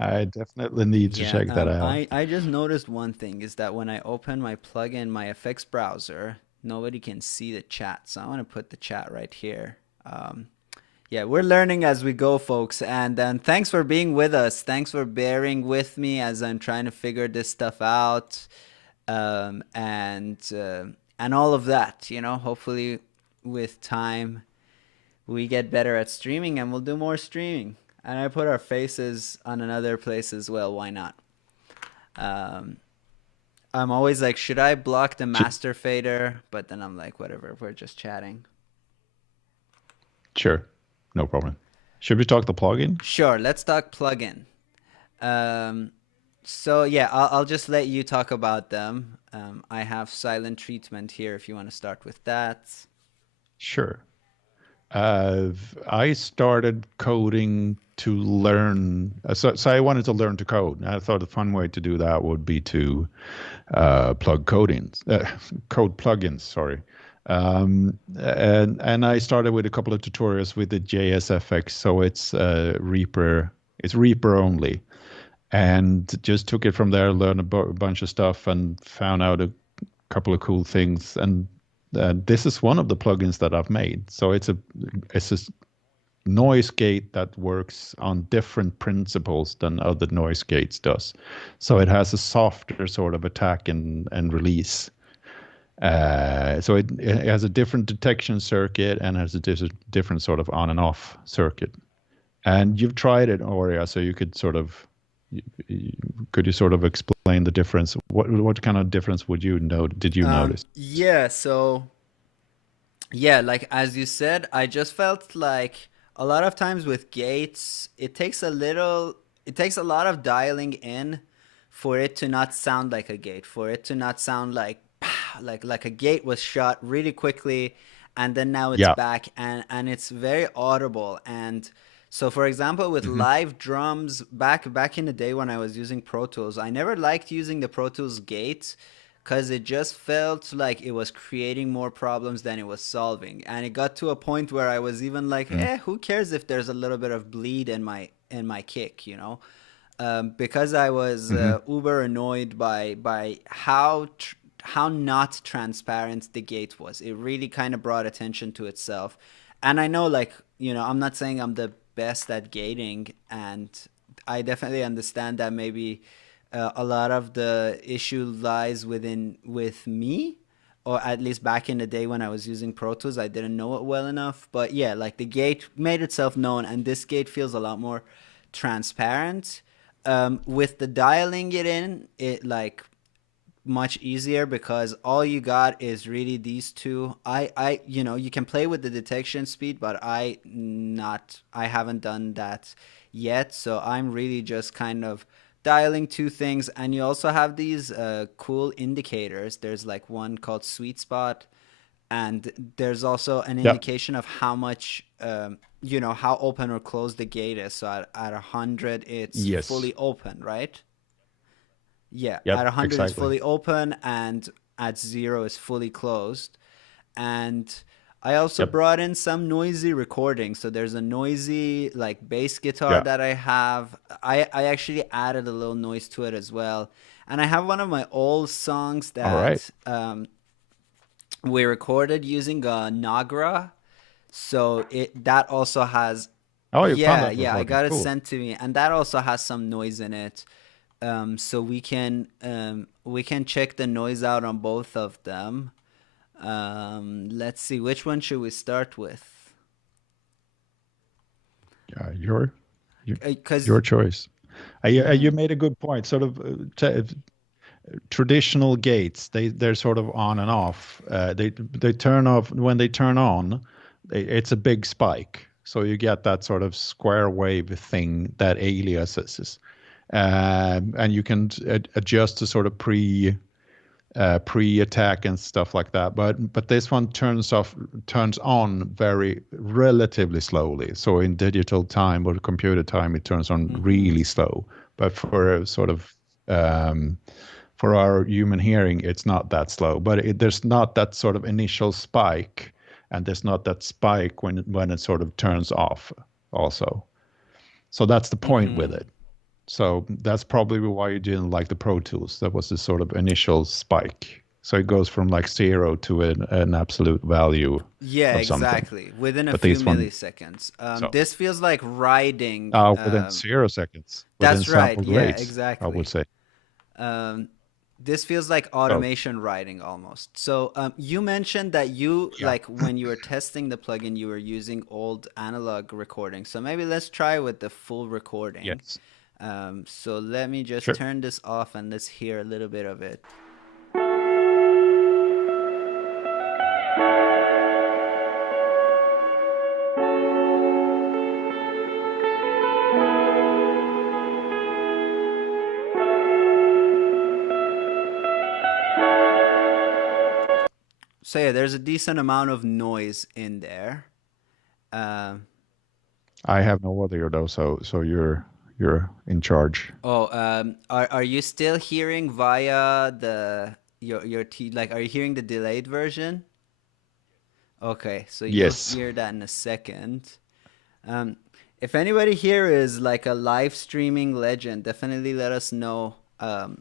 I definitely need to Yeah, check that out. I just noticed one thing is that when I open my plugin, my effects browser, nobody can see the chat. So I want to put the chat right here. Yeah, we're learning as we go, folks. And thanks for being with us. Thanks for bearing with me as I'm trying to figure this stuff out. And all of that, you know, hopefully with time we get better at streaming and we'll do more streaming. And I put our faces on another place as well. Why not? I'm always like, should I block the master fader? But then I'm like, whatever, we're just chatting. Sure. No problem. Should we talk the plugin? Sure, let's talk plugin. So yeah, I'll just let you talk about them. I have silent treatment here if you want to start with that. Sure. Uh, I started coding to learn. So I wanted to learn to code. And I thought a fun way to do that would be to code plugins. Sorry. And I started with a couple of tutorials with the JSFX. So it's Reaper. It's Reaper only, and just took it from there. Learned a bunch of stuff and found out a couple of cool things. And this is one of the plugins that I've made. So it's a noise gate that works on different principles than other noise gates does. So it has a softer sort of attack and release. So it has a different detection circuit and has a different sort of on and off circuit. And you've tried it, Aurea, so you could sort of could you sort of explain the difference? What kind of difference would you know? Did you notice? Yeah, so yeah, like as you said, I just felt like a lot of times with gates, it takes a lot of dialing in for it to not sound like a gate, for it to not sound like like a gate was shot really quickly and then now it's Yeah. back and it's very audible. And so for example with Hmm. live drums back in the day when I was using Pro Tools, I never liked using the Pro Tools gate because it just felt like it was creating more problems than it was solving. And it got to a point where I was even like, who cares if there's a little bit of bleed in my kick, you know? Because I was Hmm. uber annoyed by how not transparent the gate was. It really kind of brought attention to itself. And I know, like, you know, I'm not saying I'm the best at gating, and I definitely understand that maybe a lot of the issue lies with me, or at least back in the day when I was using Pro Tools, I didn't know it well enough. But yeah, like the gate made itself known, and this gate feels a lot more transparent. With the dialing it in, it like much easier because all you got is really these two. You know, you can play with the detection speed, but I haven't done that yet. So I'm really just kind of dialing two things. And you also have these cool indicators. There's like one called Sweet Spot, and there's also an Yeah. indication of how much you know, how open or closed the gate is. So at 100 it's Yes. fully open, right? Yeah, at Yep. 100 it's Exactly. fully open, and at 0 is fully closed. And I also Yep. brought in some noisy recording. So there's a noisy like bass guitar Yeah. that I have. I actually added a little noise to it as well. And I have one of my old songs All right. that we recorded using a Nagra. So it that also has, Oh, you found yeah, that yeah, I recording. got it Cool. sent to me, and that also has some noise in it. So we can check the noise out on both of them. Let's see, which one should we start with? Yeah, your Because your choice. You made a good point. Sort of traditional gates. They're sort of on and off. They turn off when they turn on. It's a big spike. So you get that sort of square wave thing that aliases, and you can adjust to sort of pre-attack and stuff like that. But this one turns on very relatively slowly. So in digital time or computer time, it turns on mm-hmm, really slow. But for a sort of for our human hearing, it's not that slow. But there's not that sort of initial spike, and there's not that spike when it sort of turns off also. So that's the point with mm-hmm. it. So that's probably why you didn't like the Pro Tools. That was the sort of initial spike. So it goes from like 0 to an absolute value Yeah, of something. exactly. Within a But few this one, milliseconds. so This feels like riding. within 0 seconds, within That's right. sampled Yeah, rates, I would exactly. say. Um, this feels like So automation writing almost. So you mentioned that you yeah, like when you were testing the plugin, you were using old analog recording. So maybe let's try with the full recording. yes, So let me just sure. turn this off and let's hear a little bit of it. So yeah, there's a decent amount of noise in there. Um, I have no audio though, so you're in charge. are you still hearing via the your t like are you hearing the delayed version? Okay, so you'll Yes. hear that in a second. Um, if anybody here is like a live streaming legend, definitely let us know. How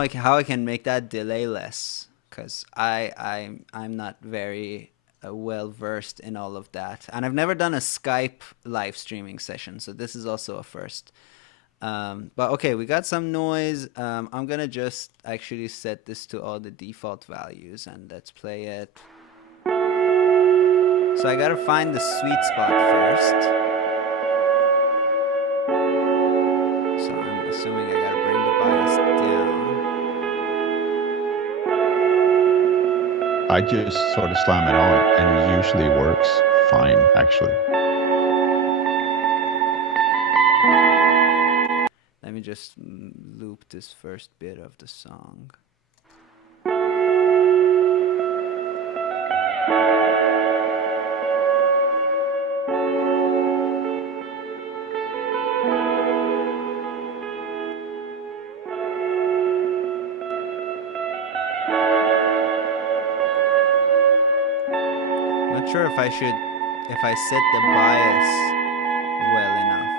I can make that delay less, because I'm not very well versed in all of that, and I've never done a Skype live streaming session, so this is also a first. But okay, we got some noise. I'm gonna just actually set this to all the default values and let's play it. So I gotta find the sweet spot first. So I'm assuming I gotta bring the bias down. I just sort of slam it on, and it usually works fine, actually. Let me just loop this first bit of the song. Not sure if I set the bias well enough.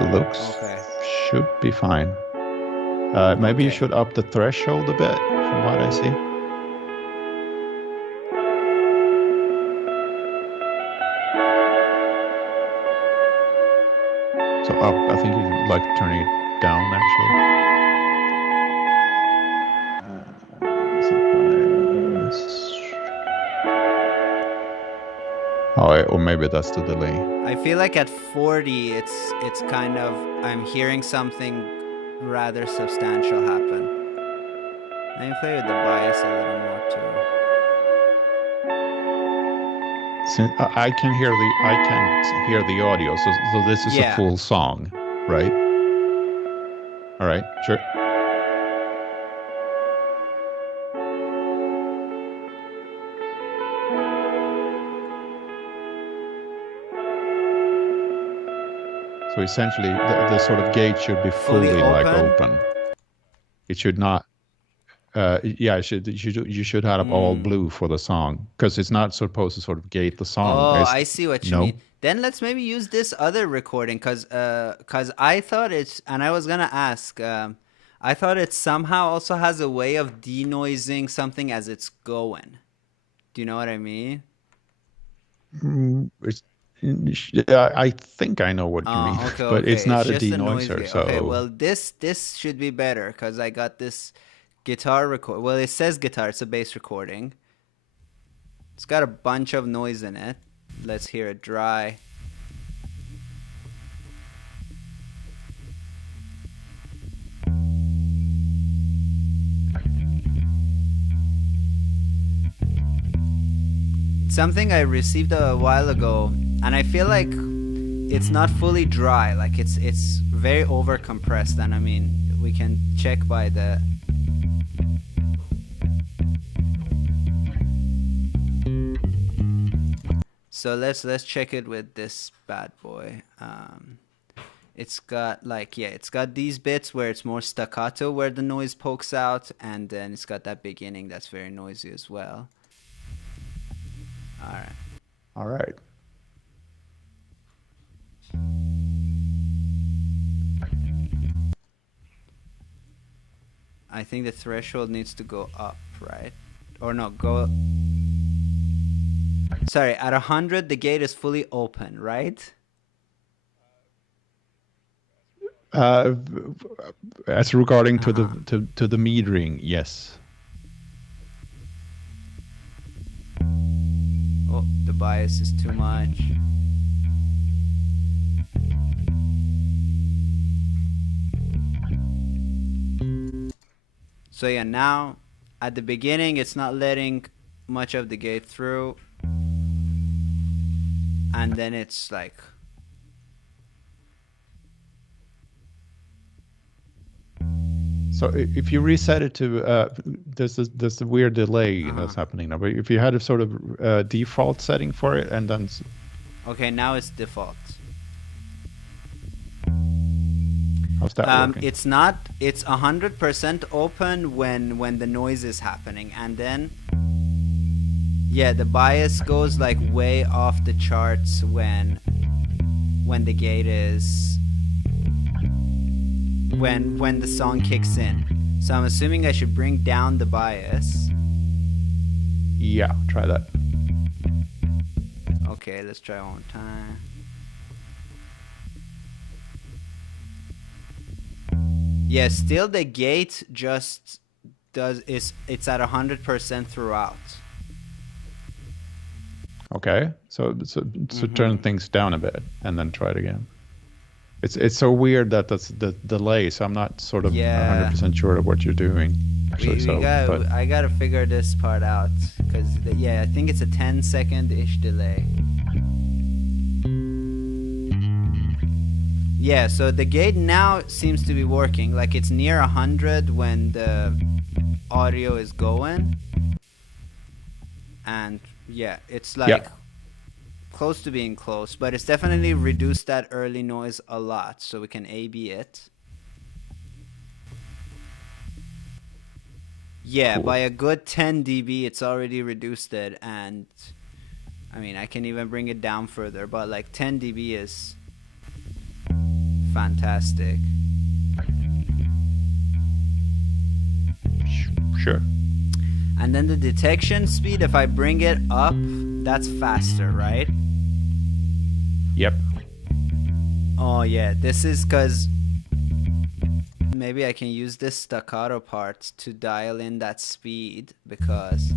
It looks Okay. should be fine. Maybe you Okay. should up the threshold a bit, from what I see. So up, I think you like turning it down, actually. Oh, or maybe that's the delay. I feel like at 40, it's kind of I'm hearing something rather substantial happen. Let me play with the bias a little more too. Since I can't hear the audio, so this is Yeah. a full song, right? All right, sure. So essentially, the sort of gate should be fully like open. It should not. Yeah, you should have all blue for the song, because it's not supposed to sort of gate the song. Oh, I see what you mean. Then let's maybe use this other recording, cause I thought it's, and I was gonna ask, I thought it somehow also has a way of denoising something as it's going. Do you know what I mean? Yeah, I think I know what you mean, Okay, but okay. it's not a just a noise denoiser. gate. So Okay, well this should be better, cause I got this guitar record. Well, it says guitar. It's a bass recording. It's got a bunch of noise in it. Let's hear it dry. Something I received a while ago, and I feel like it's not fully dry. Like it's very over compressed, and I mean we can check by the. So let's check it with this bad boy. It's got like, yeah, it's got these bits where it's more staccato, where the noise pokes out, and then it's got that beginning that's very noisy as well. All right. I think the threshold needs to go up, right? Or no, go. Sorry, at 100 the gate is fully open, right? As regarding to the metering, yes. Oh, the bias is too much. So yeah, now at the beginning it's not letting much of the gate through, and then it's like So if you reset it to there's a weird delay Uh-huh. that's happening now. But if you had a sort of default setting for it, and then Okay, now it's default. how's that working? It's not. It's 100% open when the noise is happening, and then yeah, the bias goes like way off the charts when the gate is when the song kicks in. So I'm assuming I should bring down the bias. Yeah, try that. Okay, let's try one more time. Yeah, still the gate just it's at 100% throughout. Okay, so turn things down a bit and then try it again. It's so weird that that's the delay, so I'm not sort of Yeah. 100% sure of what you're doing. Actually, I gotta figure this part out because yeah, I think it's a 10-second-ish delay. Yeah, so the gate now seems to be working. Like it's near 100 when the audio is going, and yeah, it's like close to being close, but it's definitely reduced that early noise a lot, so we can A/B it. Yeah, Cool. by a good 10 dB, it's already reduced it, and I mean, I can even bring it down further, but like 10 dB is fantastic. Sure. And then the detection speed, if I bring it up, that's faster, right? Yep. Oh yeah, this is because maybe I can use this staccato part to dial in that speed, because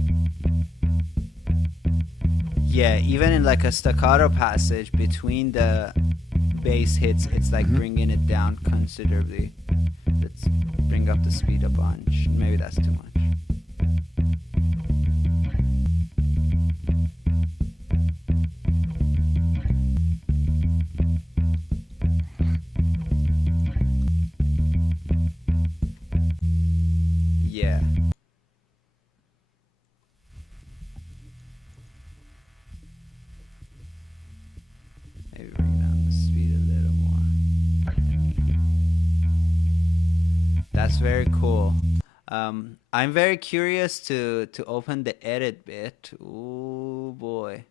yeah, even in like a staccato passage between the bass hits, it's like bringing it down considerably. Let's bring up the speed a bunch. Maybe that's too much. Yeah. Maybe bring down the speed a little more. That's very cool. I'm very curious to open the edit bit. Ooh boy.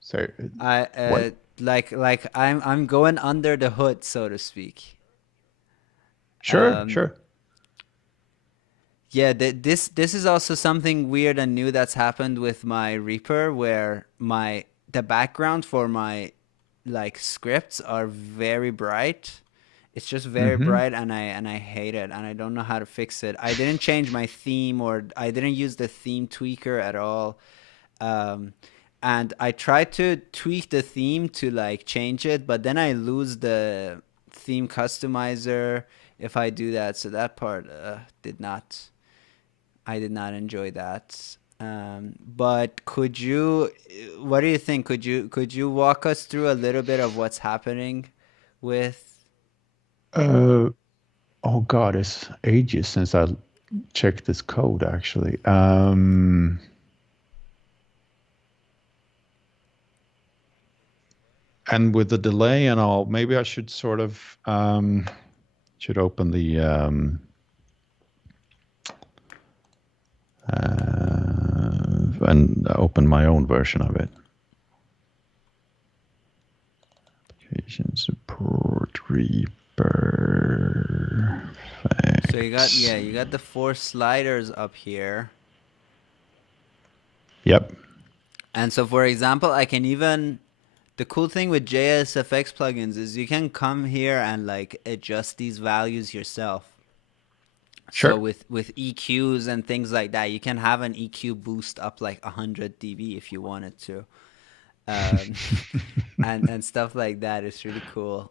So I what? like I'm going under the hood, so to speak. Sure, sure. Yeah, this is also something weird and new that's happened with my Reaper, where the background for my like scripts are very bright. It's just very bright, and I hate it, and I don't know how to fix it. I didn't change my theme, or I didn't use the theme tweaker at all. Um, and I tried to tweak the theme to like change it, but then I lose the theme customizer if I do that. So that part I did not enjoy that. But what do you think? Could you walk us through a little bit of what's happening with? Uh, oh God, it's ages since I checked this code actually. And with the delay and all, maybe I should sort of should open the and open my own version of it. Application support Reaper. So you got the 4 sliders up here. Yep. And so for example, I can even the cool thing with JSFX plugins is you can come here and like adjust these values yourself. Sure. So with EQs and things like that, you can have an EQ boost up like 100 dB if you wanted to, um, and stuff like that. It's really cool.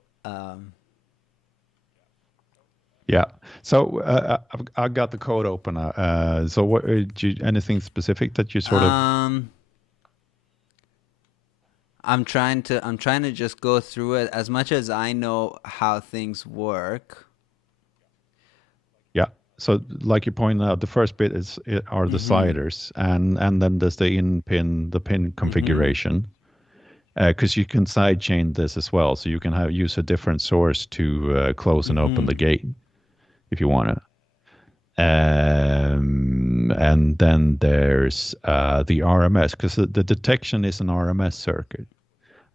Yeah. So I've got the code open. So what? Anything specific that you sort of? I'm trying to just go through it as much as I know how things work. So like you pointed out, the first bit are the Mm-hmm. sliders, and then there's the in pin, the pin Mm-hmm. configuration, because you can sidechain this as well. So you can use a different source to close and open the Mm-hmm. gate if you want to. And then there's the RMS, because the detection is an RMS circuit,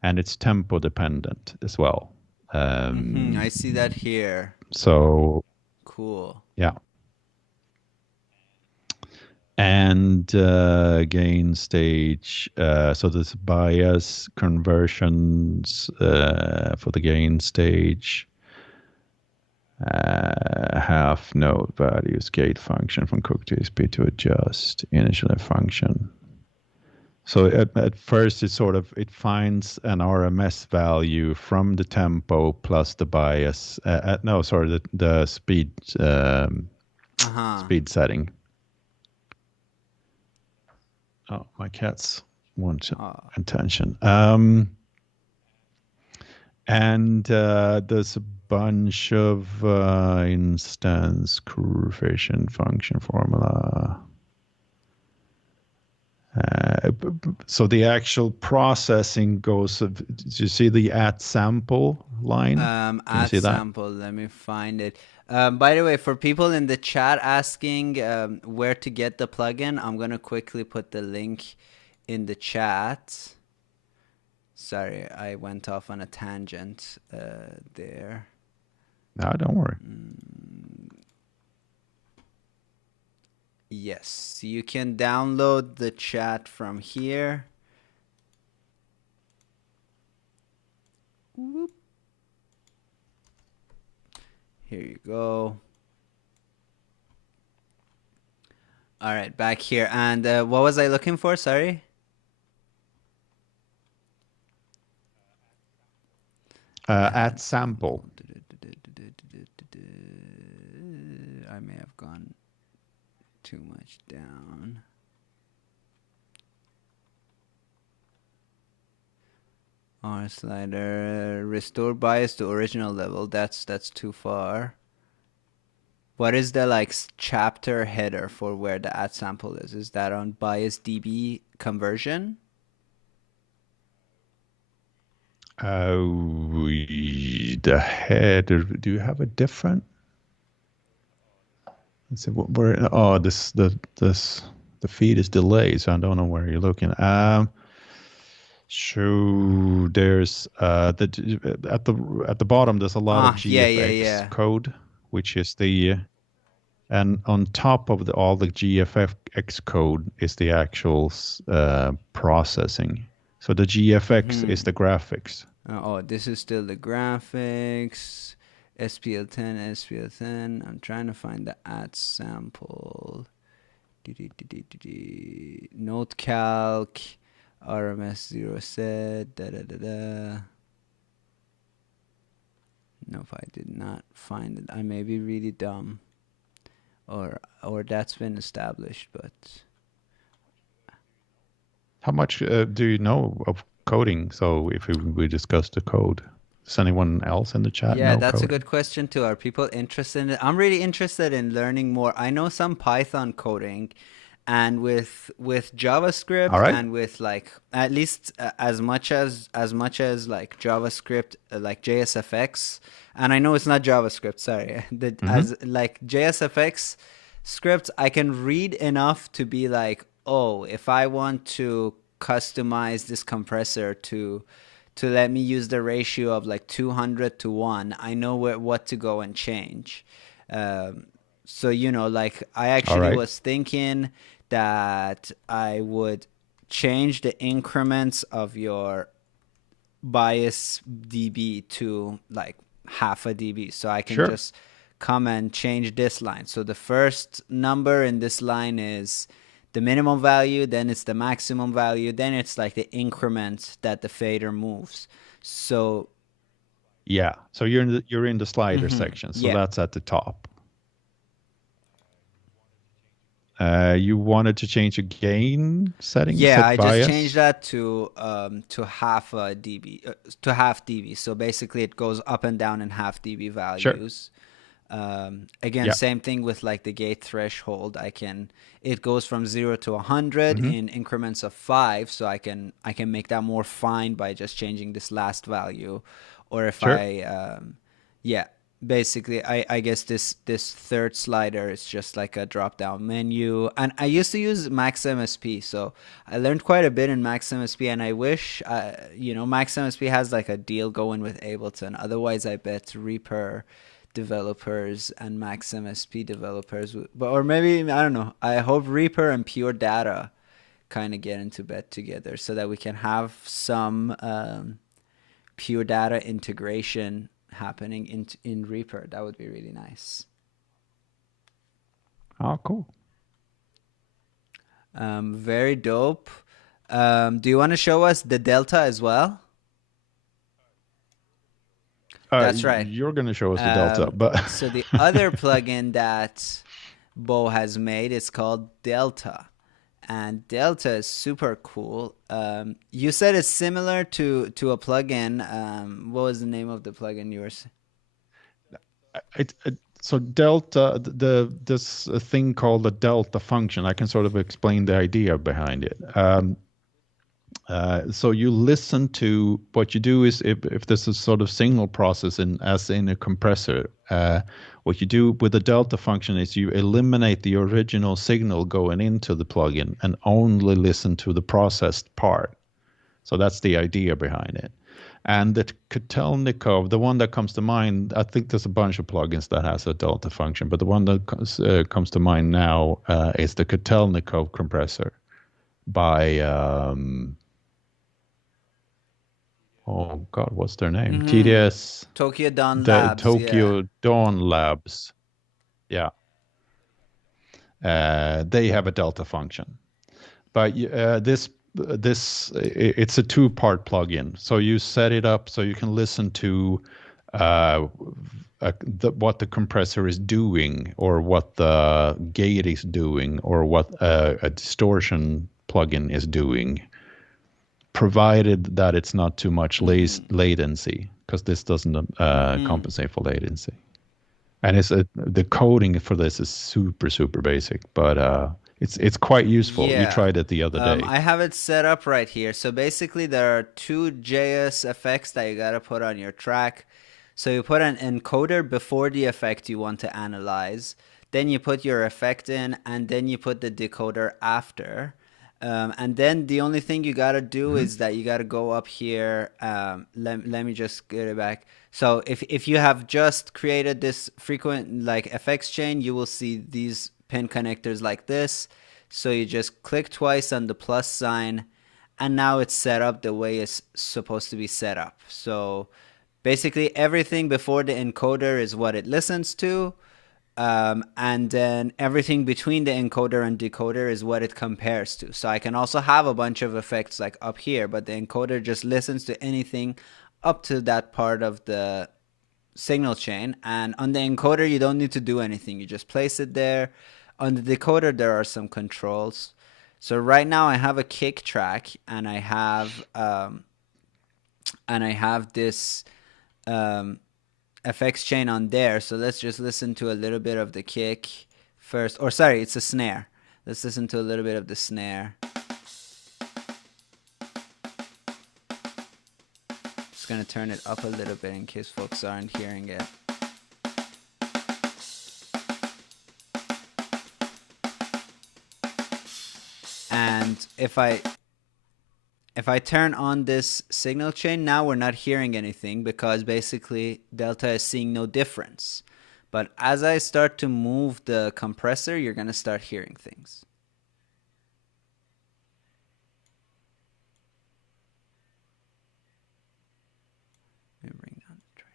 and it's tempo dependent as well. Mm-hmm. Um, I see that here. so Cool. yeah, and gain stage. So there's bias conversions for the gain stage. Half node values, gate function from cook to SP to adjust initial function. So at first it finds an RMS value from the tempo plus the bias. No, sorry, the speed Uh-huh. speed setting. Oh, my cats want Oh. attention. And there's a bunch of instance coefficient function formula. So the actual processing goes. Do you see the at sample line? Can you Add see that? sample. Let me find it. By the way, for people in the chat asking where to get the plugin, I'm gonna quickly put the link in the chat. Sorry, I went off on a tangent there. No, don't worry. Yes, you can download the chat from here. Whoop. Here you go. All right, back here. And what was I looking for? Sorry. At Add sample. sample. I may have gone too much down. R slider. Restore bias to original level. That's too far. What is the like chapter header for where the add sample is? Is that on bias DB conversion? The header. Do you have a different? Let's see. Where? Oh, the feed is delayed, so I don't know where you're looking. So there's at the bottom. There's a lot of Ah, yeah, yeah, GFX yeah. code, which is the and on top of all the GFX code is the actual processing. So the GFX is Mm-hmm. the graphics. Oh, this is still the graphics. SPL10, SPL10. I'm trying to find the add sample. Note calc, RMS 0 set, da da da da. Nope, I did not find it. I may be really dumb. Or that's been established, but How much do you know of coding? So if we discuss the code, does anyone else in the chat yeah, know that's a coding? good question too. Are people interested in it? I'm really interested in learning more. I know some Python coding, and with All JavaScript right. and with like at least as much as like JavaScript, like JSFX, and I know it's not JavaScript. Sorry, the Mm-hmm. as like JSFX scripts, I can read enough to be like, oh, if I want to customize this compressor to let me use the ratio of like 200 to 1, I know what to go and change. um, so like I All actually right. was thinking that I would change the increments of your bias dB to like half a dB, so I can Sure. just come and change this line. So the first number in this line is the minimum value, then it's the maximum value, then it's like the increment that the fader moves. So Yeah. So you're in the slider section. So yeah. that's at the top. You wanted to change a gain setting, Yeah, set I just changed bias. that to half a dB, to half dB. So basically, it goes up and down in half dB Sure. values. Again, Yeah. same thing with like the gate threshold. It goes from 0 to 100 Hmm. in increments of 5, so I can make that more fine by just changing this last value. Or if Sure. yeah, basically, I guess this third slider is just like a drop down menu. And I used to use Max MSP, so I learned quite a bit in Max MSP, and I wish, Max MSP has like a deal going with Ableton. Otherwise, I bet Reaper developers and Max MSP developers, but or maybe I don't know. I hope Reaper and Pure Data kind of get into bed together so that we can have some Pure Data integration happening in Reaper. That would be really nice. Oh, cool. Very dope. Do you want to show us the delta as well? That's right. You're going to show us the delta, but So the other plugin that Bo has made is called Delta, and Delta is super cool. You said it's similar to a plugin. What was the name of the plugin you were? so delta, this thing called the delta function, I can sort of explain the idea behind it. So you listen to what you do is if there's a sort of signal process as in a compressor, what you do with the delta function is you eliminate the original signal going into the plugin and only listen to the processed part. So that's the idea behind it. And the Kotelnikov, the one that comes to mind, I think there's a bunch of plugins that has a delta function, but the one that comes to mind now is the Kotelnikov compressor by oh God, what's their name? TDS, Tokyo Dawn the Labs. Yeah. Tokyo Dawn Labs. Yeah, they have a delta function, but it's a two-part plugin. So you set it up so you can listen to what the compressor is doing, or what the gate is doing, or what a distortion plugin is doing, provided that it's not too much latency, because this doesn't compensate for latency. And the coding for this is super, super basic, but it's quite useful. You Yeah. tried it the other day. I have it set up right here. So basically, there are two JS effects that you got to put on your track. So you put an encoder before the effect you want to analyze. Then you put your effect in, and then you put the decoder after. And then the only thing you got to do is that you got to go up here. Let me just get it back. So if you have just created this frequent like effects chain, you will see these pin connectors like this. So you just click twice on the plus sign, and now it's set up the way it's supposed to be set up. So basically everything before the encoder is what it listens to. And then everything between the encoder and decoder is what it compares to. So I can also have a bunch of effects like up here, but the encoder just listens to anything up to that part of the signal chain. And on the encoder, you don't need to do anything. You just place it there. On the decoder, there are some controls. So right now I have a kick track, and I have this FX chain on there. So let's just listen to a little bit of the kick first. Or sorry, it's a snare. Let's listen to a little bit of the snare. Just gonna turn it up a little bit in case folks aren't hearing it. And if I turn on this signal chain, now we're not hearing anything because basically Delta is seeing no difference. But as I start to move the compressor, you're going to start hearing things. Let me bring down the threshold.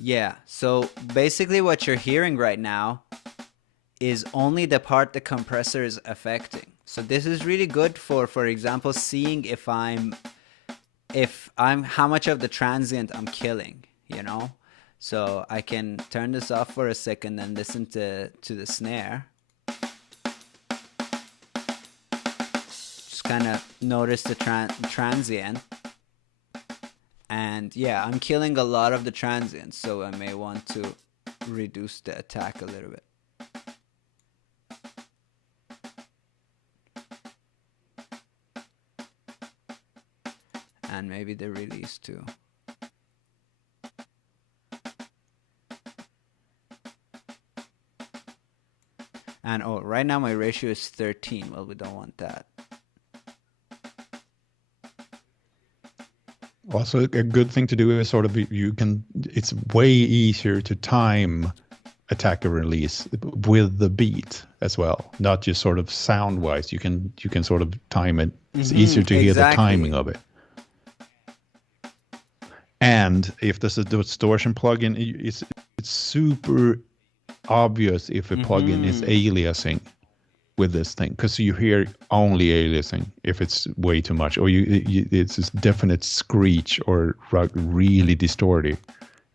Yeah, so basically what you're hearing right now is only the part the compressor is affecting. So this is really good for example, seeing if I'm how much of the transient I'm killing, you know? So I can turn this off for a second and listen to the snare. kind of notice the transient. And yeah, I'm killing a lot of the transients, so I may want to reduce the attack a little bit. And maybe the release too. And oh, right now my ratio is 13. Well, we don't want that. Also, a good thing to do is sort of it's way easier to time attack and release with the beat as well, not just sort of sound wise. You can sort of time it. It's easier to hear the timing of it. And if there's a distortion plugin, it's super obvious if a plugin is aliasing with this thing, because you hear only aliasing if it's way too much, or it's this definite screech or really distorted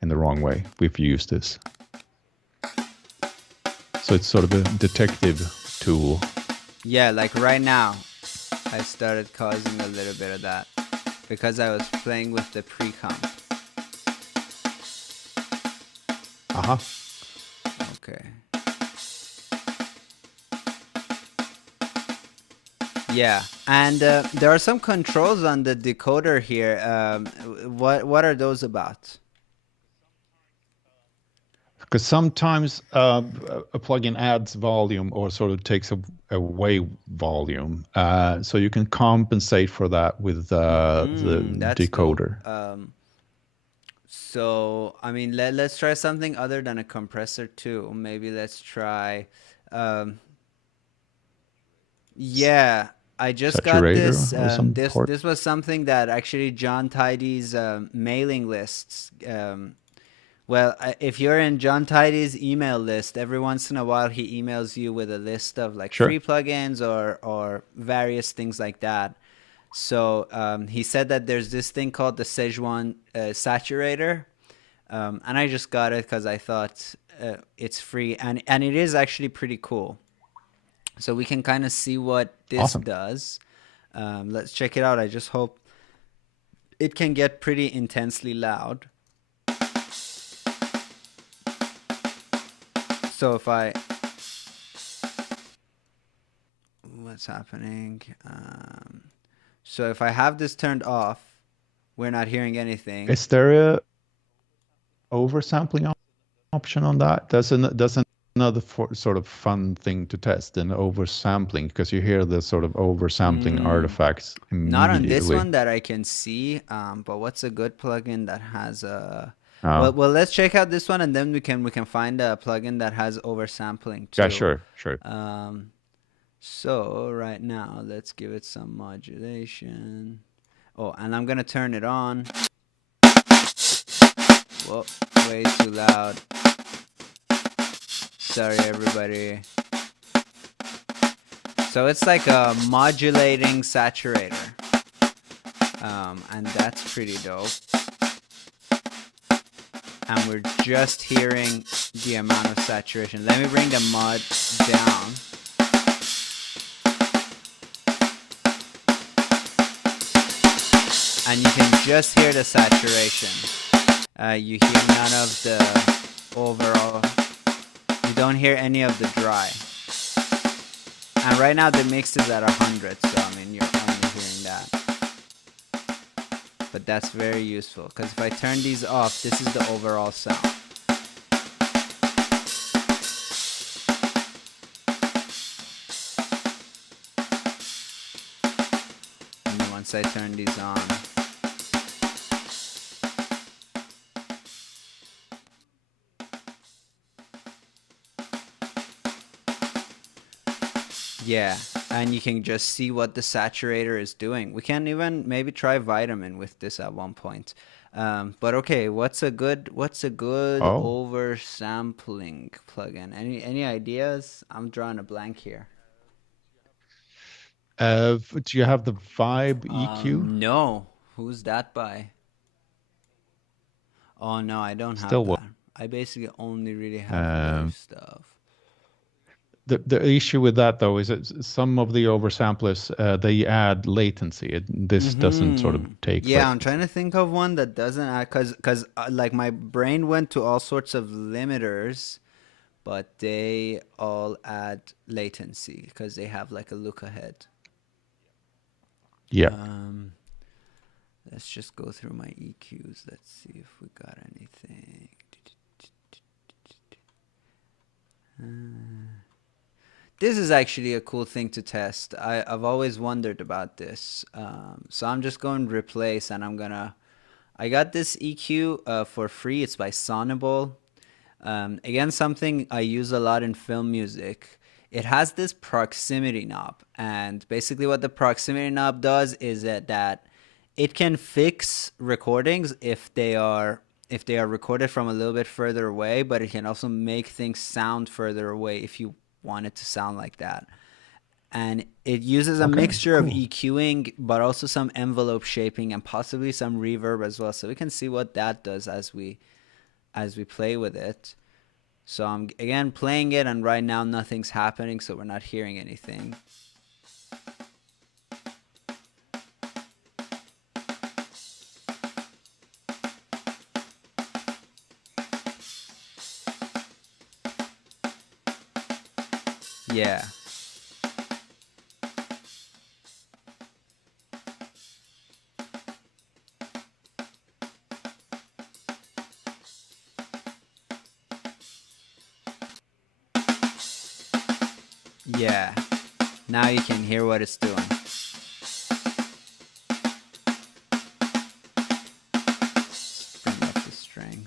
in the wrong way if you use this. So it's sort of a detective tool. Yeah, like right now, I started causing a little bit of that because I was playing with the pre-comp. Okay. Yeah, and there are some controls on the decoder here. What are those about? Because sometimes a plugin adds volume or sort of takes away volume, so you can compensate for that with the decoder. So I mean, let's try something other than a compressor too. Maybe let's try. Yeah, I just got this. This was something that actually John Tidy's mailing lists. Well, if you're in John Tidy's email list, every once in a while he emails you with a list of like free plugins or various things like that. So he said that there's this thing called the Szechuan Saturator, and I just got it because I thought it's free, and it is actually pretty cool. So we can kind of see what this does. Let's check it out. I just hope it can get pretty intensely loud. So if what's happening? So if I have this turned off, we're not hearing anything. Is there a oversampling option on that? That's another sort of fun thing to test, an oversampling, because you hear the sort of oversampling artifacts immediately. Not on this one that I can see, but what's a good plugin that has a... Well, let's check out this one, and then we can find a plugin that has oversampling too. Yeah, sure. So right now, let's give it some modulation. Oh, and I'm gonna turn it on. Whoa, way too loud. Sorry, everybody. So it's like a modulating saturator, and that's pretty dope. And we're just hearing the amount of saturation. Let me bring the mod down. And you can just hear the saturation. You hear none of the overall. You don't hear any of the dry. And right now the mix is at 100, so I mean you're only hearing that. But that's very useful, because if I turn these off, this is the overall sound. And then once I turn these on, yeah, and you can just see what the saturator is doing. We can even maybe try vitamin with this at one point. But okay, what's a good oversampling plugin? Any ideas? I'm drawing a blank here. Do you have the Vibe EQ? No. Who's that by? Oh no, I don't have that. I basically only really have wave stuff. The issue with that though is that some of the oversamplers they add latency. This doesn't sort of take Yeah, I'm latency. trying to think of one that doesn't add, cause like my brain went to all sorts of limiters, but they all add latency because they have like a look ahead. Yeah. Um, let's just go through my EQs. Let's see if we got anything. This is actually a cool thing to test. I've always wondered about this. So I'm just going to replace, and I got this EQ for free. It's by Sonable. Again, something I use a lot in film music. It has this proximity knob, and basically what the proximity knob does is that it can fix recordings if they are recorded from a little bit further away, but it can also make things sound further away if you want it to sound like that. And it uses a Okay. mixture of Cool. EQing, but also some envelope shaping and possibly some reverb as well. So we can see what that does as we play with it. So I'm again playing it, and right now nothing's happening, so we're not hearing anything. Yeah. Yeah. Now you can hear what it's doing. Bring up the string.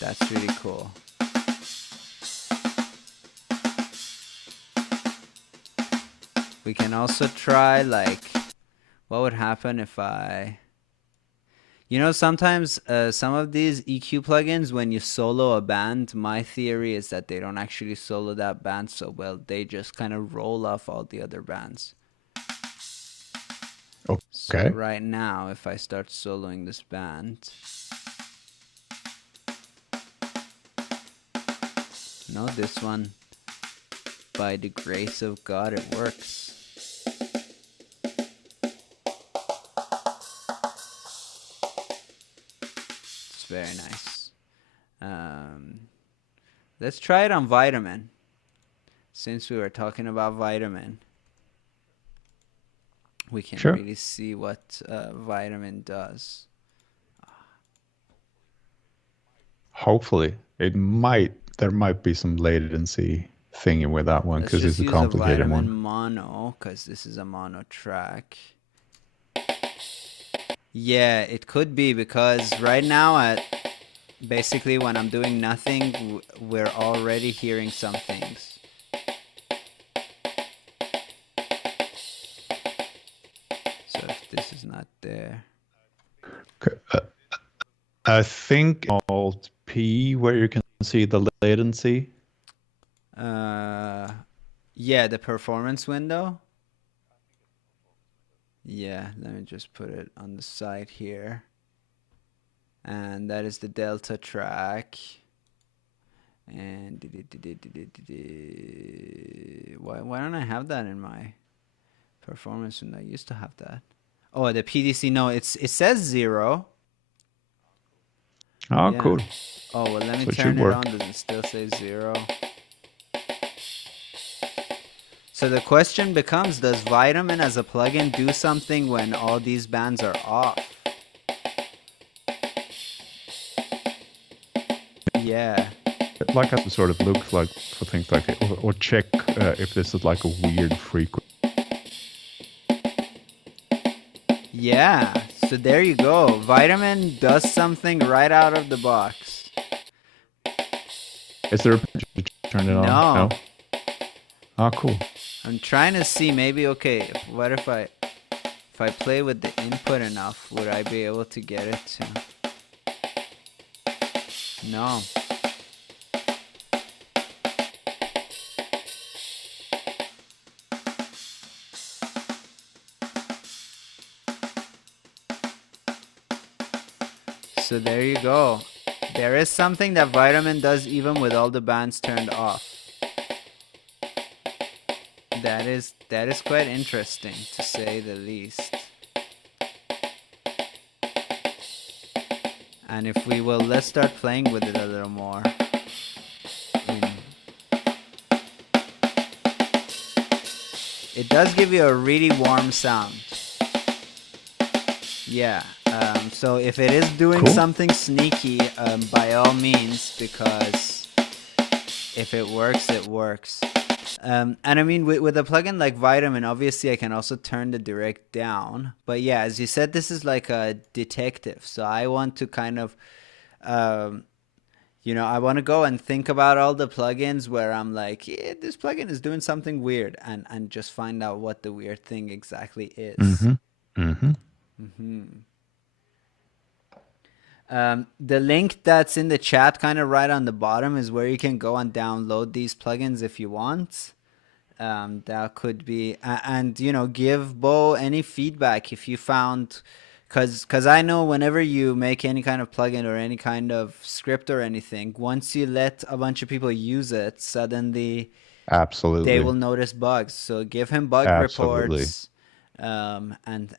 That's really cool. We can also try, like, what would happen if sometimes some of these EQ plugins, when you solo a band, my theory is that they don't actually solo that band so well. They just kind of roll off all the other bands. So Okay. right now, if I start soloing this band, this one, by the grace of God, it works. It's very nice. Let's try it on Vitamin. Since we were talking about Vitamin, we can Sure. really see what Vitamin does. Hopefully, there might be some latency thingy with that one Let's because just it's a use a complicated Vitamin one. mono, because this is a mono track. Yeah, it could be, because right now, basically when I'm doing nothing, we're already hearing some things. So if this is not there. Okay. I think Alt P where you can see the latency. Yeah, the performance window. Yeah, let me just put it on the side here. And that is the Delta track. And why don't I have that in my performance window? I used to have that. Oh, the PDC. No, it says 0. Oh, Yeah. cool. Oh, well, let me So it should turn it work. on. Does it still say 0? So the question becomes, does Vitamin as a plugin do something when all these bands are off? Yeah. I'd like us to sort of look like for things like it, or check if this is like a weird frequency. Yeah. So there you go. Vitamin does something right out of the box. Is there a to turn it on? No. Oh, cool. I'm trying to see, maybe, okay, what if I play with the input enough, would I be able to get it to? No. So there you go. There is something that Vitamin does even with all the bands turned off. That is quite interesting to say the least. And if we will, let's start playing with it a little more. Mm. It does give you a really warm sound. Yeah. So if it is doing Cool. something sneaky, by all means, because if it works, it works. And I mean, with a plugin like Vitamin, obviously I can also turn the direct down. But yeah, as you said, this is like a detective. So I want to kind of, um, I want to go and think about all the plugins where I'm like, yeah, this plugin is doing something weird, and just find out what the weird thing exactly is. Mm-hmm. Mm-hmm. The link that's in the chat, kind of right on the bottom, is where you can go and download these plugins if you want. That could be, and give Bo any feedback if you found, because I know whenever you make any kind of plugin or any kind of script or anything, once you let a bunch of people use it, suddenly they Absolutely. will notice bugs. So give him bug Absolutely. reports, and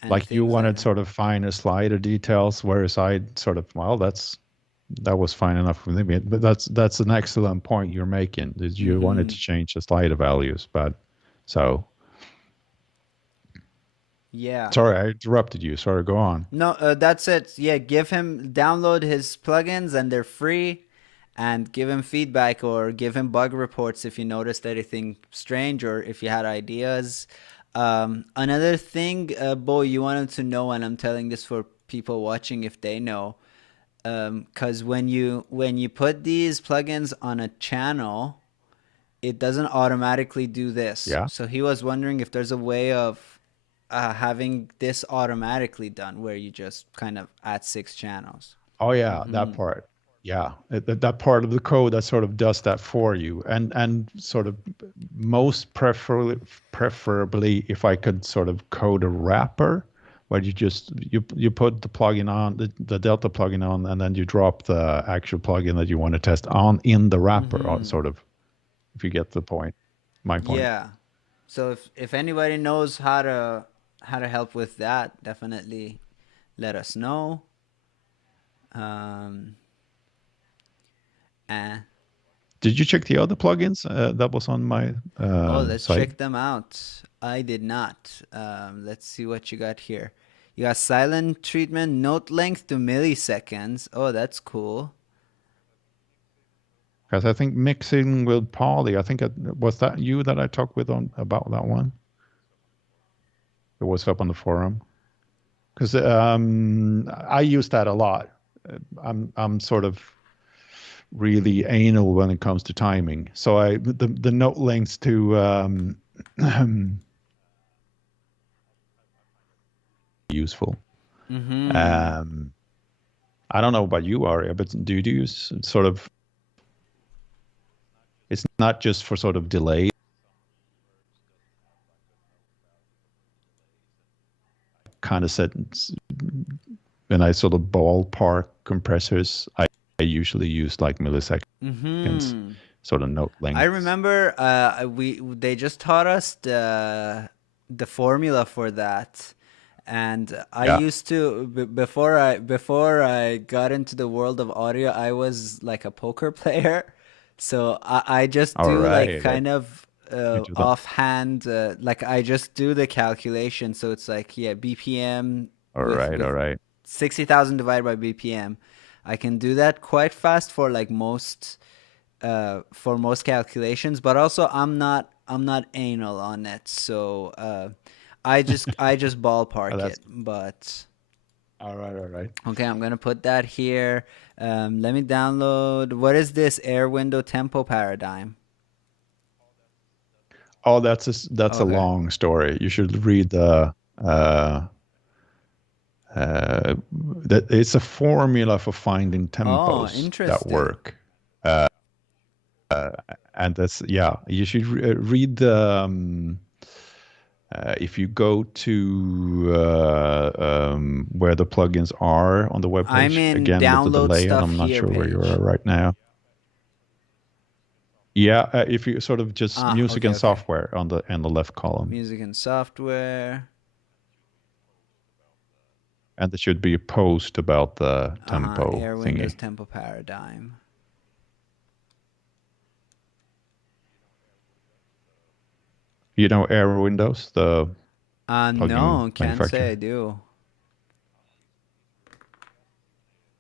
Like you things like wanted that. sort of finer slider details, whereas I sort of, well, that was fine enough for me. But that's an excellent point you're making. Is you wanted Mm-hmm. to change the slider values, but so Yeah. sorry I interrupted you. Sorry, go on. No, that's it. Yeah, download his plugins, and they're free, and give him feedback or give him bug reports if you noticed anything strange or if you had ideas. Another thing, Bo, you wanted to know, and I'm telling this for people watching if they know, because when you put these plugins on a channel, it doesn't automatically do this. Yeah. So he was wondering if there's a way of having this automatically done where you just kind of add 6 channels. Oh yeah, that Mm-hmm. part. Yeah, that part of the code that sort of does that for you, and sort of most preferably if I could sort of code a wrapper where you put the plugin on the Delta plugin on, and then you drop the actual plugin that you want to test on in the wrapper, or Mm-hmm. sort of, if you get the point, my point. Yeah. So if anybody knows how to help with that, definitely let us know. Um, and Did you check the other plugins that was on my let's site? check them out. I did not. Let's see what you got here. You got silent treatment, note length to milliseconds. Oh, that's cool. Because I think mixing with Polly, I think was that you that I talked with on about that one. It was up on the forum. Because I use that a lot. I'm sort of really anal when it comes to timing. So the note lengths to useful. Mm-hmm. Um, I don't know about you, Aria, but do you use sort of? It's not just for sort of delay. Kind of set when I sort of ballpark compressors, I usually use like milliseconds, Mm-hmm. sort of note I lengths. remember they just taught us the formula for that, and I Yeah. used to before I got into the world of audio, I was like a poker player, so I just All do like right. kind of You do that. offhand, like I just do the calculation, so it's like, yeah, BPM All with right. All with right. 60,000 divided by BPM. I can do that quite fast for like most calculations, but also I'm not anal on it, so I just Oh, ballpark that's it. But all right. All right. okay, I'm gonna put that here. Let me download. What is this Air Window Tempo Paradigm? Oh, that's a Okay. long story. You should read the that it's a formula for finding Oh, tempos that interesting. work. And that's, yeah, you should read the If you go to where the plugins are on the web I'm page, in again with the download delay, and stuff I'm not here sure where you are page. right now. Yeah, if you sort of just Ah, music okay, and okay. software on the left column, Music and software. and there should be a post about the tempo Air Windows thingy. Tempo Paradigm. You know Air Windows, the plugin No, can't say I manufacturer. do.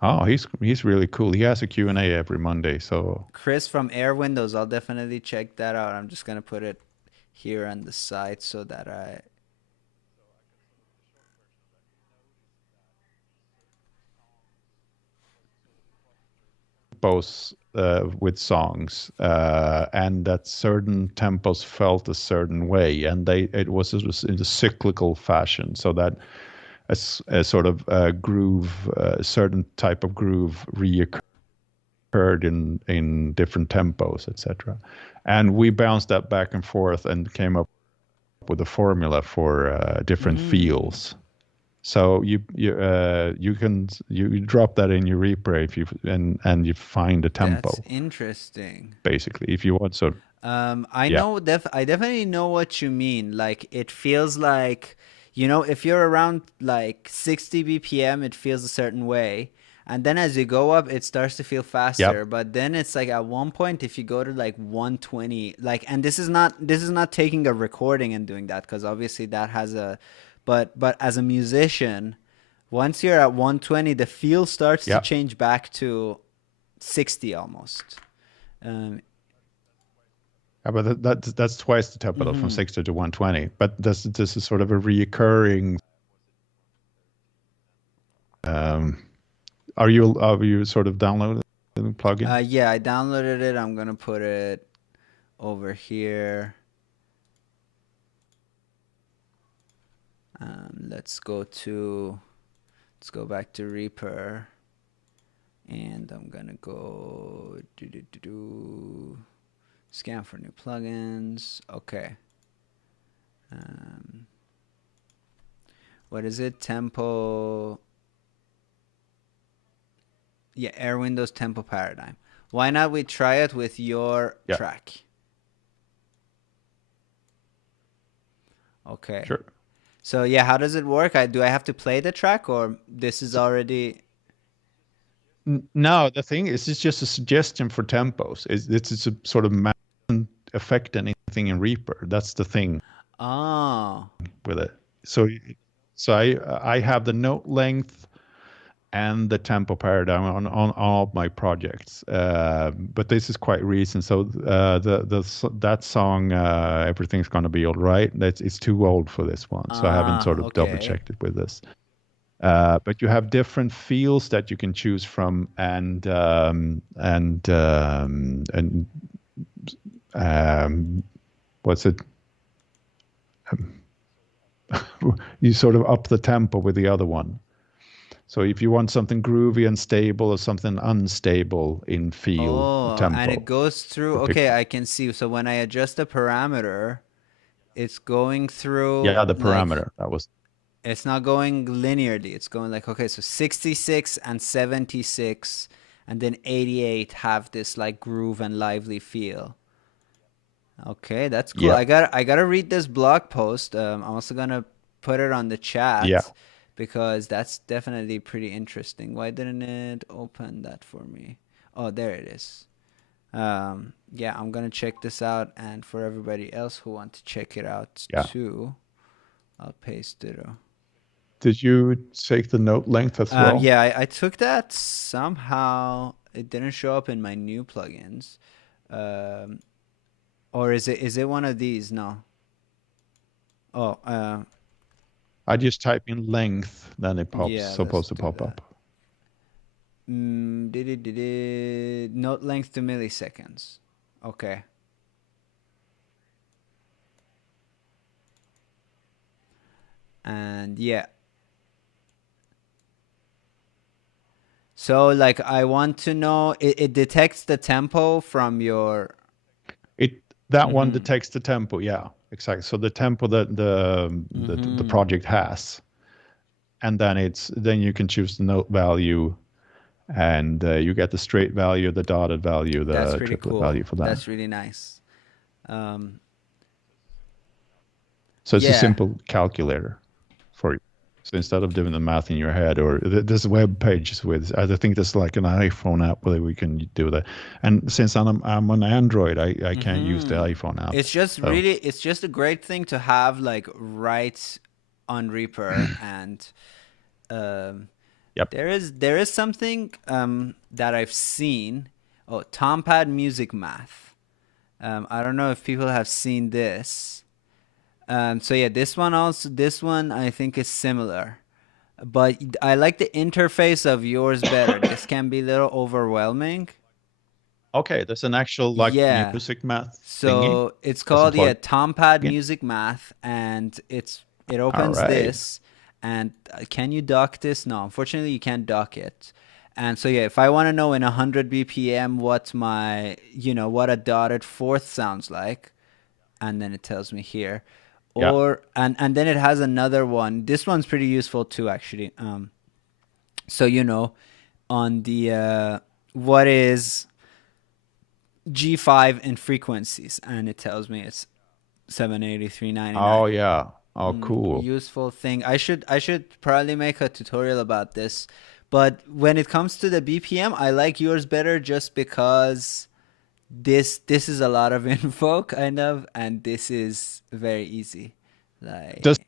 Oh, he's really cool. He has a Q&A every Monday. So Chris from Air Windows, I'll definitely check that out. I'm just gonna put it here on the site so that I. both with songs, and that certain tempos felt a certain way, and it was in a cyclical fashion, so that a sort of groove, a certain type of groove reoccurred in different tempos, etc. And we bounced that back and forth and came up with a formula for different Mm, feels. So you drop that in your replay if you and you find a that's tempo interesting. basically if you want. So I yeah, know I definitely know what you mean. Like it feels like, if you're around like 60 BPM, it feels a certain way. And then as you go up, it starts to feel yeah, faster. But then it's like at one point, if you go to like 120, like, and this is not taking a recording and doing that because obviously that has a, but as a musician, once you're at 120, the feel starts to yeah. change back to 60 almost. Um, But that's twice the tempo from mhm. 60 to 120. But this is sort of a reoccurring. Um, are you sort of downloading the plugin? Yeah, I downloaded it. I'm gonna put it over here. Let's go back to Reaper, and I'm gonna go scan for new plugins. Okay. Um, what is it? Tempo. Yeah, Air Windows Tempo Paradigm. Why not we try it with your Yeah, track? Okay. sure. So yeah, how does it work? Do I have to play the track or this is So, already? no, the thing is, it's just a suggestion for tempos. It's a sort of affect anything in Reaper. That's the thing Oh, with it. So so I have the note length and the tempo paradigm on all of my projects. But this is quite recent. So that song, "Everything's Gonna Be All Right," it's too old for this one. So I haven't sort of double okay. checked it with this. But you have different feels that you can choose from, and what's it? You sort of up the tempo with the other one. So if you want something groovy and stable or something unstable in feel Oh, and it tempo, goes through. you pick. Okay, I can see. So when I adjust the parameter, it's going through Yeah, the like parameter. That was. it's not going linearly. It's going like, okay, so 66 and 76 and then 88 have this like groove and lively feel. Okay, that's cool. Yeah, I gotta read this blog post. I'm also gonna put it on the yeah. chat because that's definitely pretty interesting. Why didn't it open that for me? Oh, there it is. Yeah, I'm gonna check this out, and for everybody else who want to check it out Yeah. too, I'll paste it. Did you take the note length as well? Yeah, I took that somehow. It didn't show up in my new plugins. Um, or is it one of these? No. Oh, I just type in length, then it pops yeah, let's supposed to do pop that. up. Note length to milliseconds. Okay. And yeah. So like I want to know it detects the tempo from your It That one Mm-hmm. detects the tempo. Yeah, exactly. So the tempo that the Mm-hmm. project has, and then you can choose the note value, and you get the straight value, the dotted value, That's the pretty triplet cool. value for that. That's really nice. Um, So it's a yeah. simple calculator for you. So instead of doing the math in your head, or there's web pages with, I think there's like an iPhone app where we can do that. And since I'm on Android, I can't use the Mm-hmm. iPhone app. It's just So, really, it's just a great thing to have like right on Reaper, and um, yep. there is something that I've seen. Oh, Tompad Music Math. I don't know if people have seen this. So yeah, this one I think is similar, but I like the interface of yours better. This can be a little overwhelming. Okay, there's an actual like Yeah. music math thingy So it's as a called, yeah, plugin. Tompad Music Math, and it All opens right. this, and can you dock this? No, unfortunately you can't dock it. And so yeah, if I want to know in 100 BPM what what a dotted fourth sounds like, and then it tells me here, Yeah. and then it has another one. This one's pretty useful too, actually. So on the what is G5 in frequencies, and it tells me it's 783.99. Oh yeah. Oh cool. Useful thing. I should probably make a tutorial about this. But when it comes to the BPM, I like yours better just because this is a lot of info kind of, and this is very easy. Does Like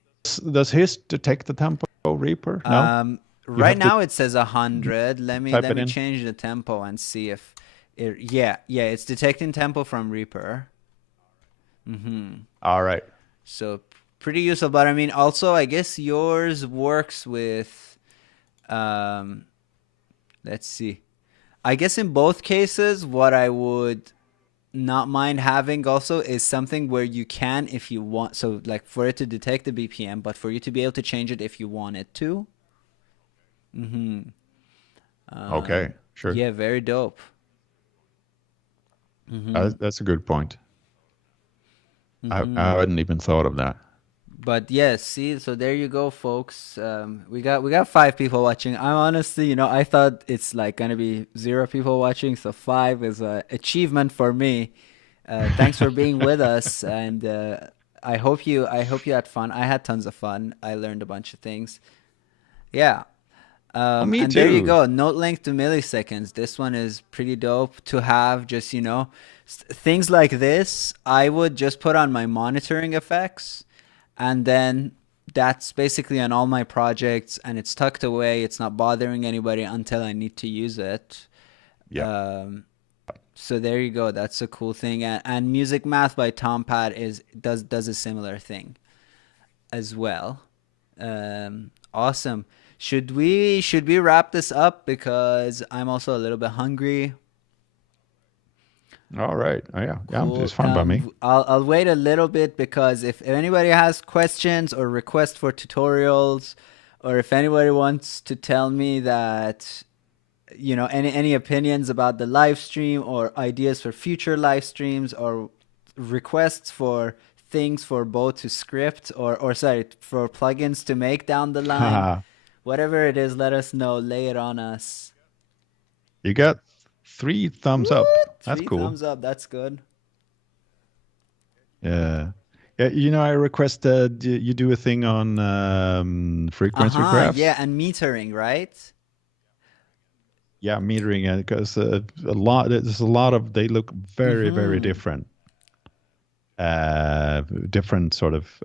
does his detect the tempo Reaper? No? um You right have to now it says 100. Let me type let it me in. change the tempo and see if yeah, it's detecting tempo from Reaper. All right. So pretty useful, but I mean, also I guess yours works with, um, let's see. I guess in both cases, what I would not mind having also is something where you can, if you want, so like for it to detect the BPM, but for you to be able to change it if you want it to. Mm-hmm. Okay, sure. Yeah, very dope. Mm-hmm. That's a good point. I Mm-hmm. hadn't even thought of that. But yes, see, so there you go, folks. We got 5 people watching. I'm honestly, I thought it's like gonna be 0 people watching, so 5 is a achievement for me. Thanks for being with us, and I hope you had fun. I had tons of fun. I learned a bunch of things. Yeah. Oh, me And there you too. go. Note length to milliseconds. This one is pretty dope to have. Just things like this. I would just put on my monitoring effects, and then that's basically on all my projects, and it's tucked away. It's not bothering anybody until I need to use it. Yeah. Um, so there you go. That's a cool thing. And Music Math by Tom Pad does a similar thing as well. Awesome. Should we wrap this up, because I'm also a little bit hungry? All right. Oh, yeah. Yeah. It's Cool. fine by me. I'll wait a little bit, because if anybody has questions or requests for tutorials, or if anybody wants to tell me that, any opinions about the live stream, or ideas for future live streams, or requests for things for both to script, or sorry, for plugins to make down the line, Haha. whatever it is, let us know. Lay it on us. You got 3 thumbs up. What? That's Three cool. thumbs up. That's good. Yeah. Yeah. I requested you do a thing on frequency Uh-huh. Yeah, graphs. and metering, right? Yeah, metering it because there's a lot of they look very, very Mm-hmm. different. Different sort of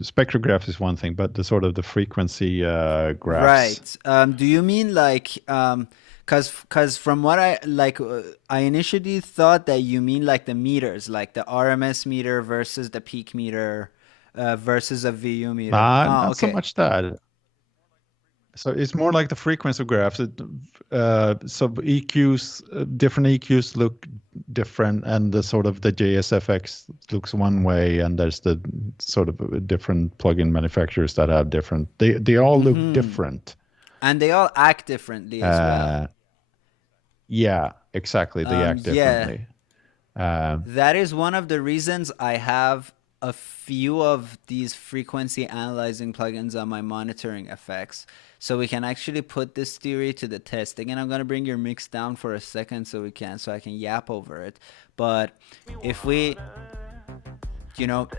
spectrograph is one thing, but the sort of the frequency graphs. Right. Do you mean like, cause from what I initially thought that you mean like the meters, like the RMS meter versus the peak meter, versus a VU meter. Oh, Not so okay. much that. So it's more like the frequency graphs. So EQs, different EQs look different, and the sort of the JSFX looks one way, and there's the sort of different plugin manufacturers that have different. They all look Mm-hmm. different. And they all act differently as well. Uh, yeah, exactly. They act Yeah. differently. Um, That is one of the reasons I have a few of these frequency analyzing plugins on my monitoring effects. So we can actually put this theory to the test. Again, I'm gonna bring your mix down for a second so I can yap over it. But if we,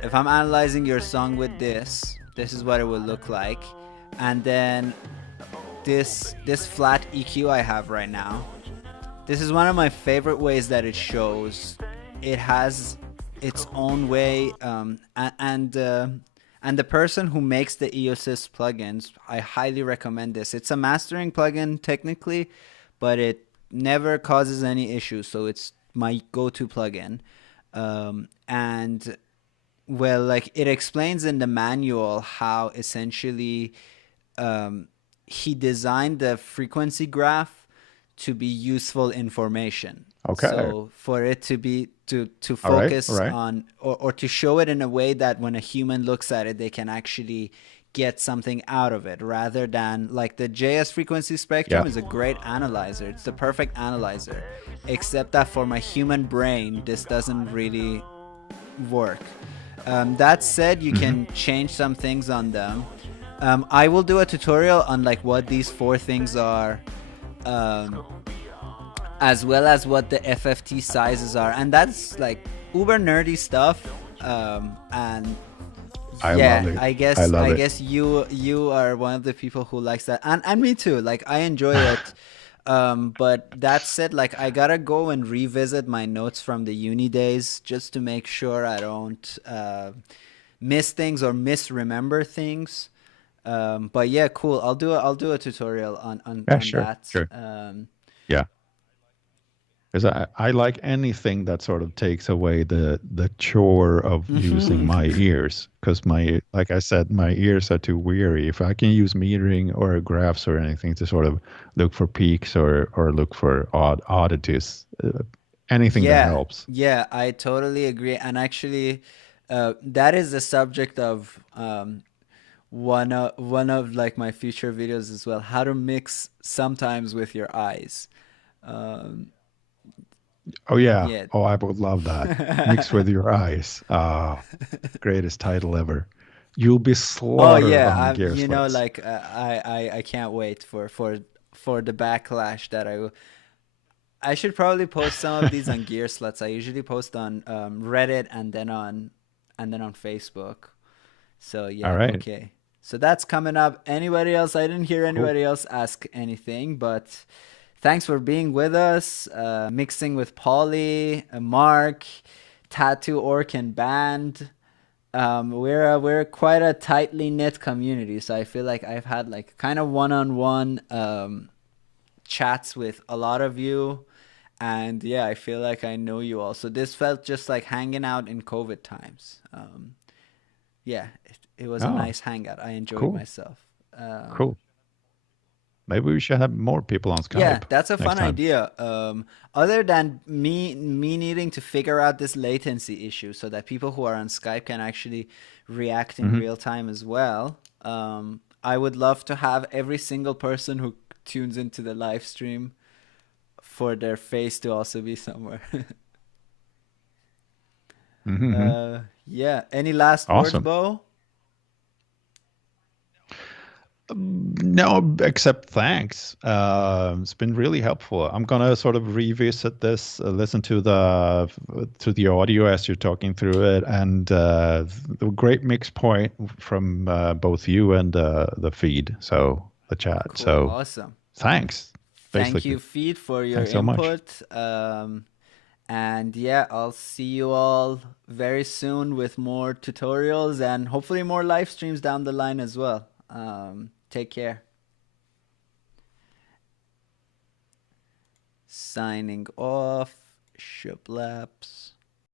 if I'm analyzing your song with this is what it would look like. And then this flat EQ I have right now, this is one of my favorite ways that it shows. It has its own way, and the person who makes the EOSys plugins, I highly recommend this. It's a mastering plugin technically, but it never causes any issues, so it's my go-to plugin. And well, like it explains in the manual how essentially um, he designed the frequency graph to be useful information. okay. So for it to be to All right. All focus right. on or to show it in a way that when a human looks at it, they can actually get something out of it rather than like the JS frequency Yeah. spectrum is a great analyzer. It's the perfect analyzer, except that for my human brain, this doesn't really work. That said, you Hmm. can change some things on them. I will do a tutorial on like what these four things are, um, as well as what the FFT sizes are, and that's like uber nerdy stuff. And I love yeah, it. I I guess love I it. guess you are one of the people who likes that, and me too. Like I enjoy it. But that said, like I gotta go and revisit my notes from the uni days just to make sure I don't miss things or misremember things. But yeah, cool. I'll do a tutorial Yeah, on sure. that. Sure. Yeah. Because I like anything that sort of takes away the chore of using Mhm. my ears. Because like I said, my ears are too weary. If I can use metering or graphs or anything to sort of look for peaks or look for oddities, anything that Yeah, helps. yeah, I totally agree. And actually, that is the subject of one of like my future videos as well. How to mix sometimes with your eyes. Um, Oh yeah. yeah. Oh, I would love that. Mix with your eyes. Ah, greatest title ever. You'll be Oh slaughtered yeah, on gear sleds. like I can't wait for the backlash that I should probably post some of these on Gear Sluts. I usually post on Reddit and then on Facebook. So All yeah, right. okay. So that's coming up. Anybody else? I didn't hear Cool. anybody else ask anything, but thanks for being with us. Mixing with Polly, Mark, Tattoo Orc and Band. We're quite a tightly knit community, so I feel like I've had like kind of one-on-one chats with a lot of you, and yeah, I feel like I know you all. So this felt just like hanging out in COVID times. Yeah, it was a Oh, nice hangout. I enjoyed cool. myself. Um, Cool. Maybe we should have more people on yeah, Skype that's a next fun time. idea. Other than me needing to figure out this latency issue so that people who are on Skype can actually react in Hmm. real time as well. I would love to have every single person who tunes into the live stream for their face to also be somewhere. Hmm. Yeah. Any last words, Awesome. Bo? No, except thanks. It's been really helpful. I'm gonna sort of revisit this, listen to the audio as you're talking through it, and the great mix point from both you and the feed, so the chat. Cool. So Awesome. thanks, Thank you, basically. Feed, for your Thanks so much. input. And yeah, I'll see you all very soon with more tutorials and hopefully more live streams down the line as well. Take care. Signing off. Shiplaps.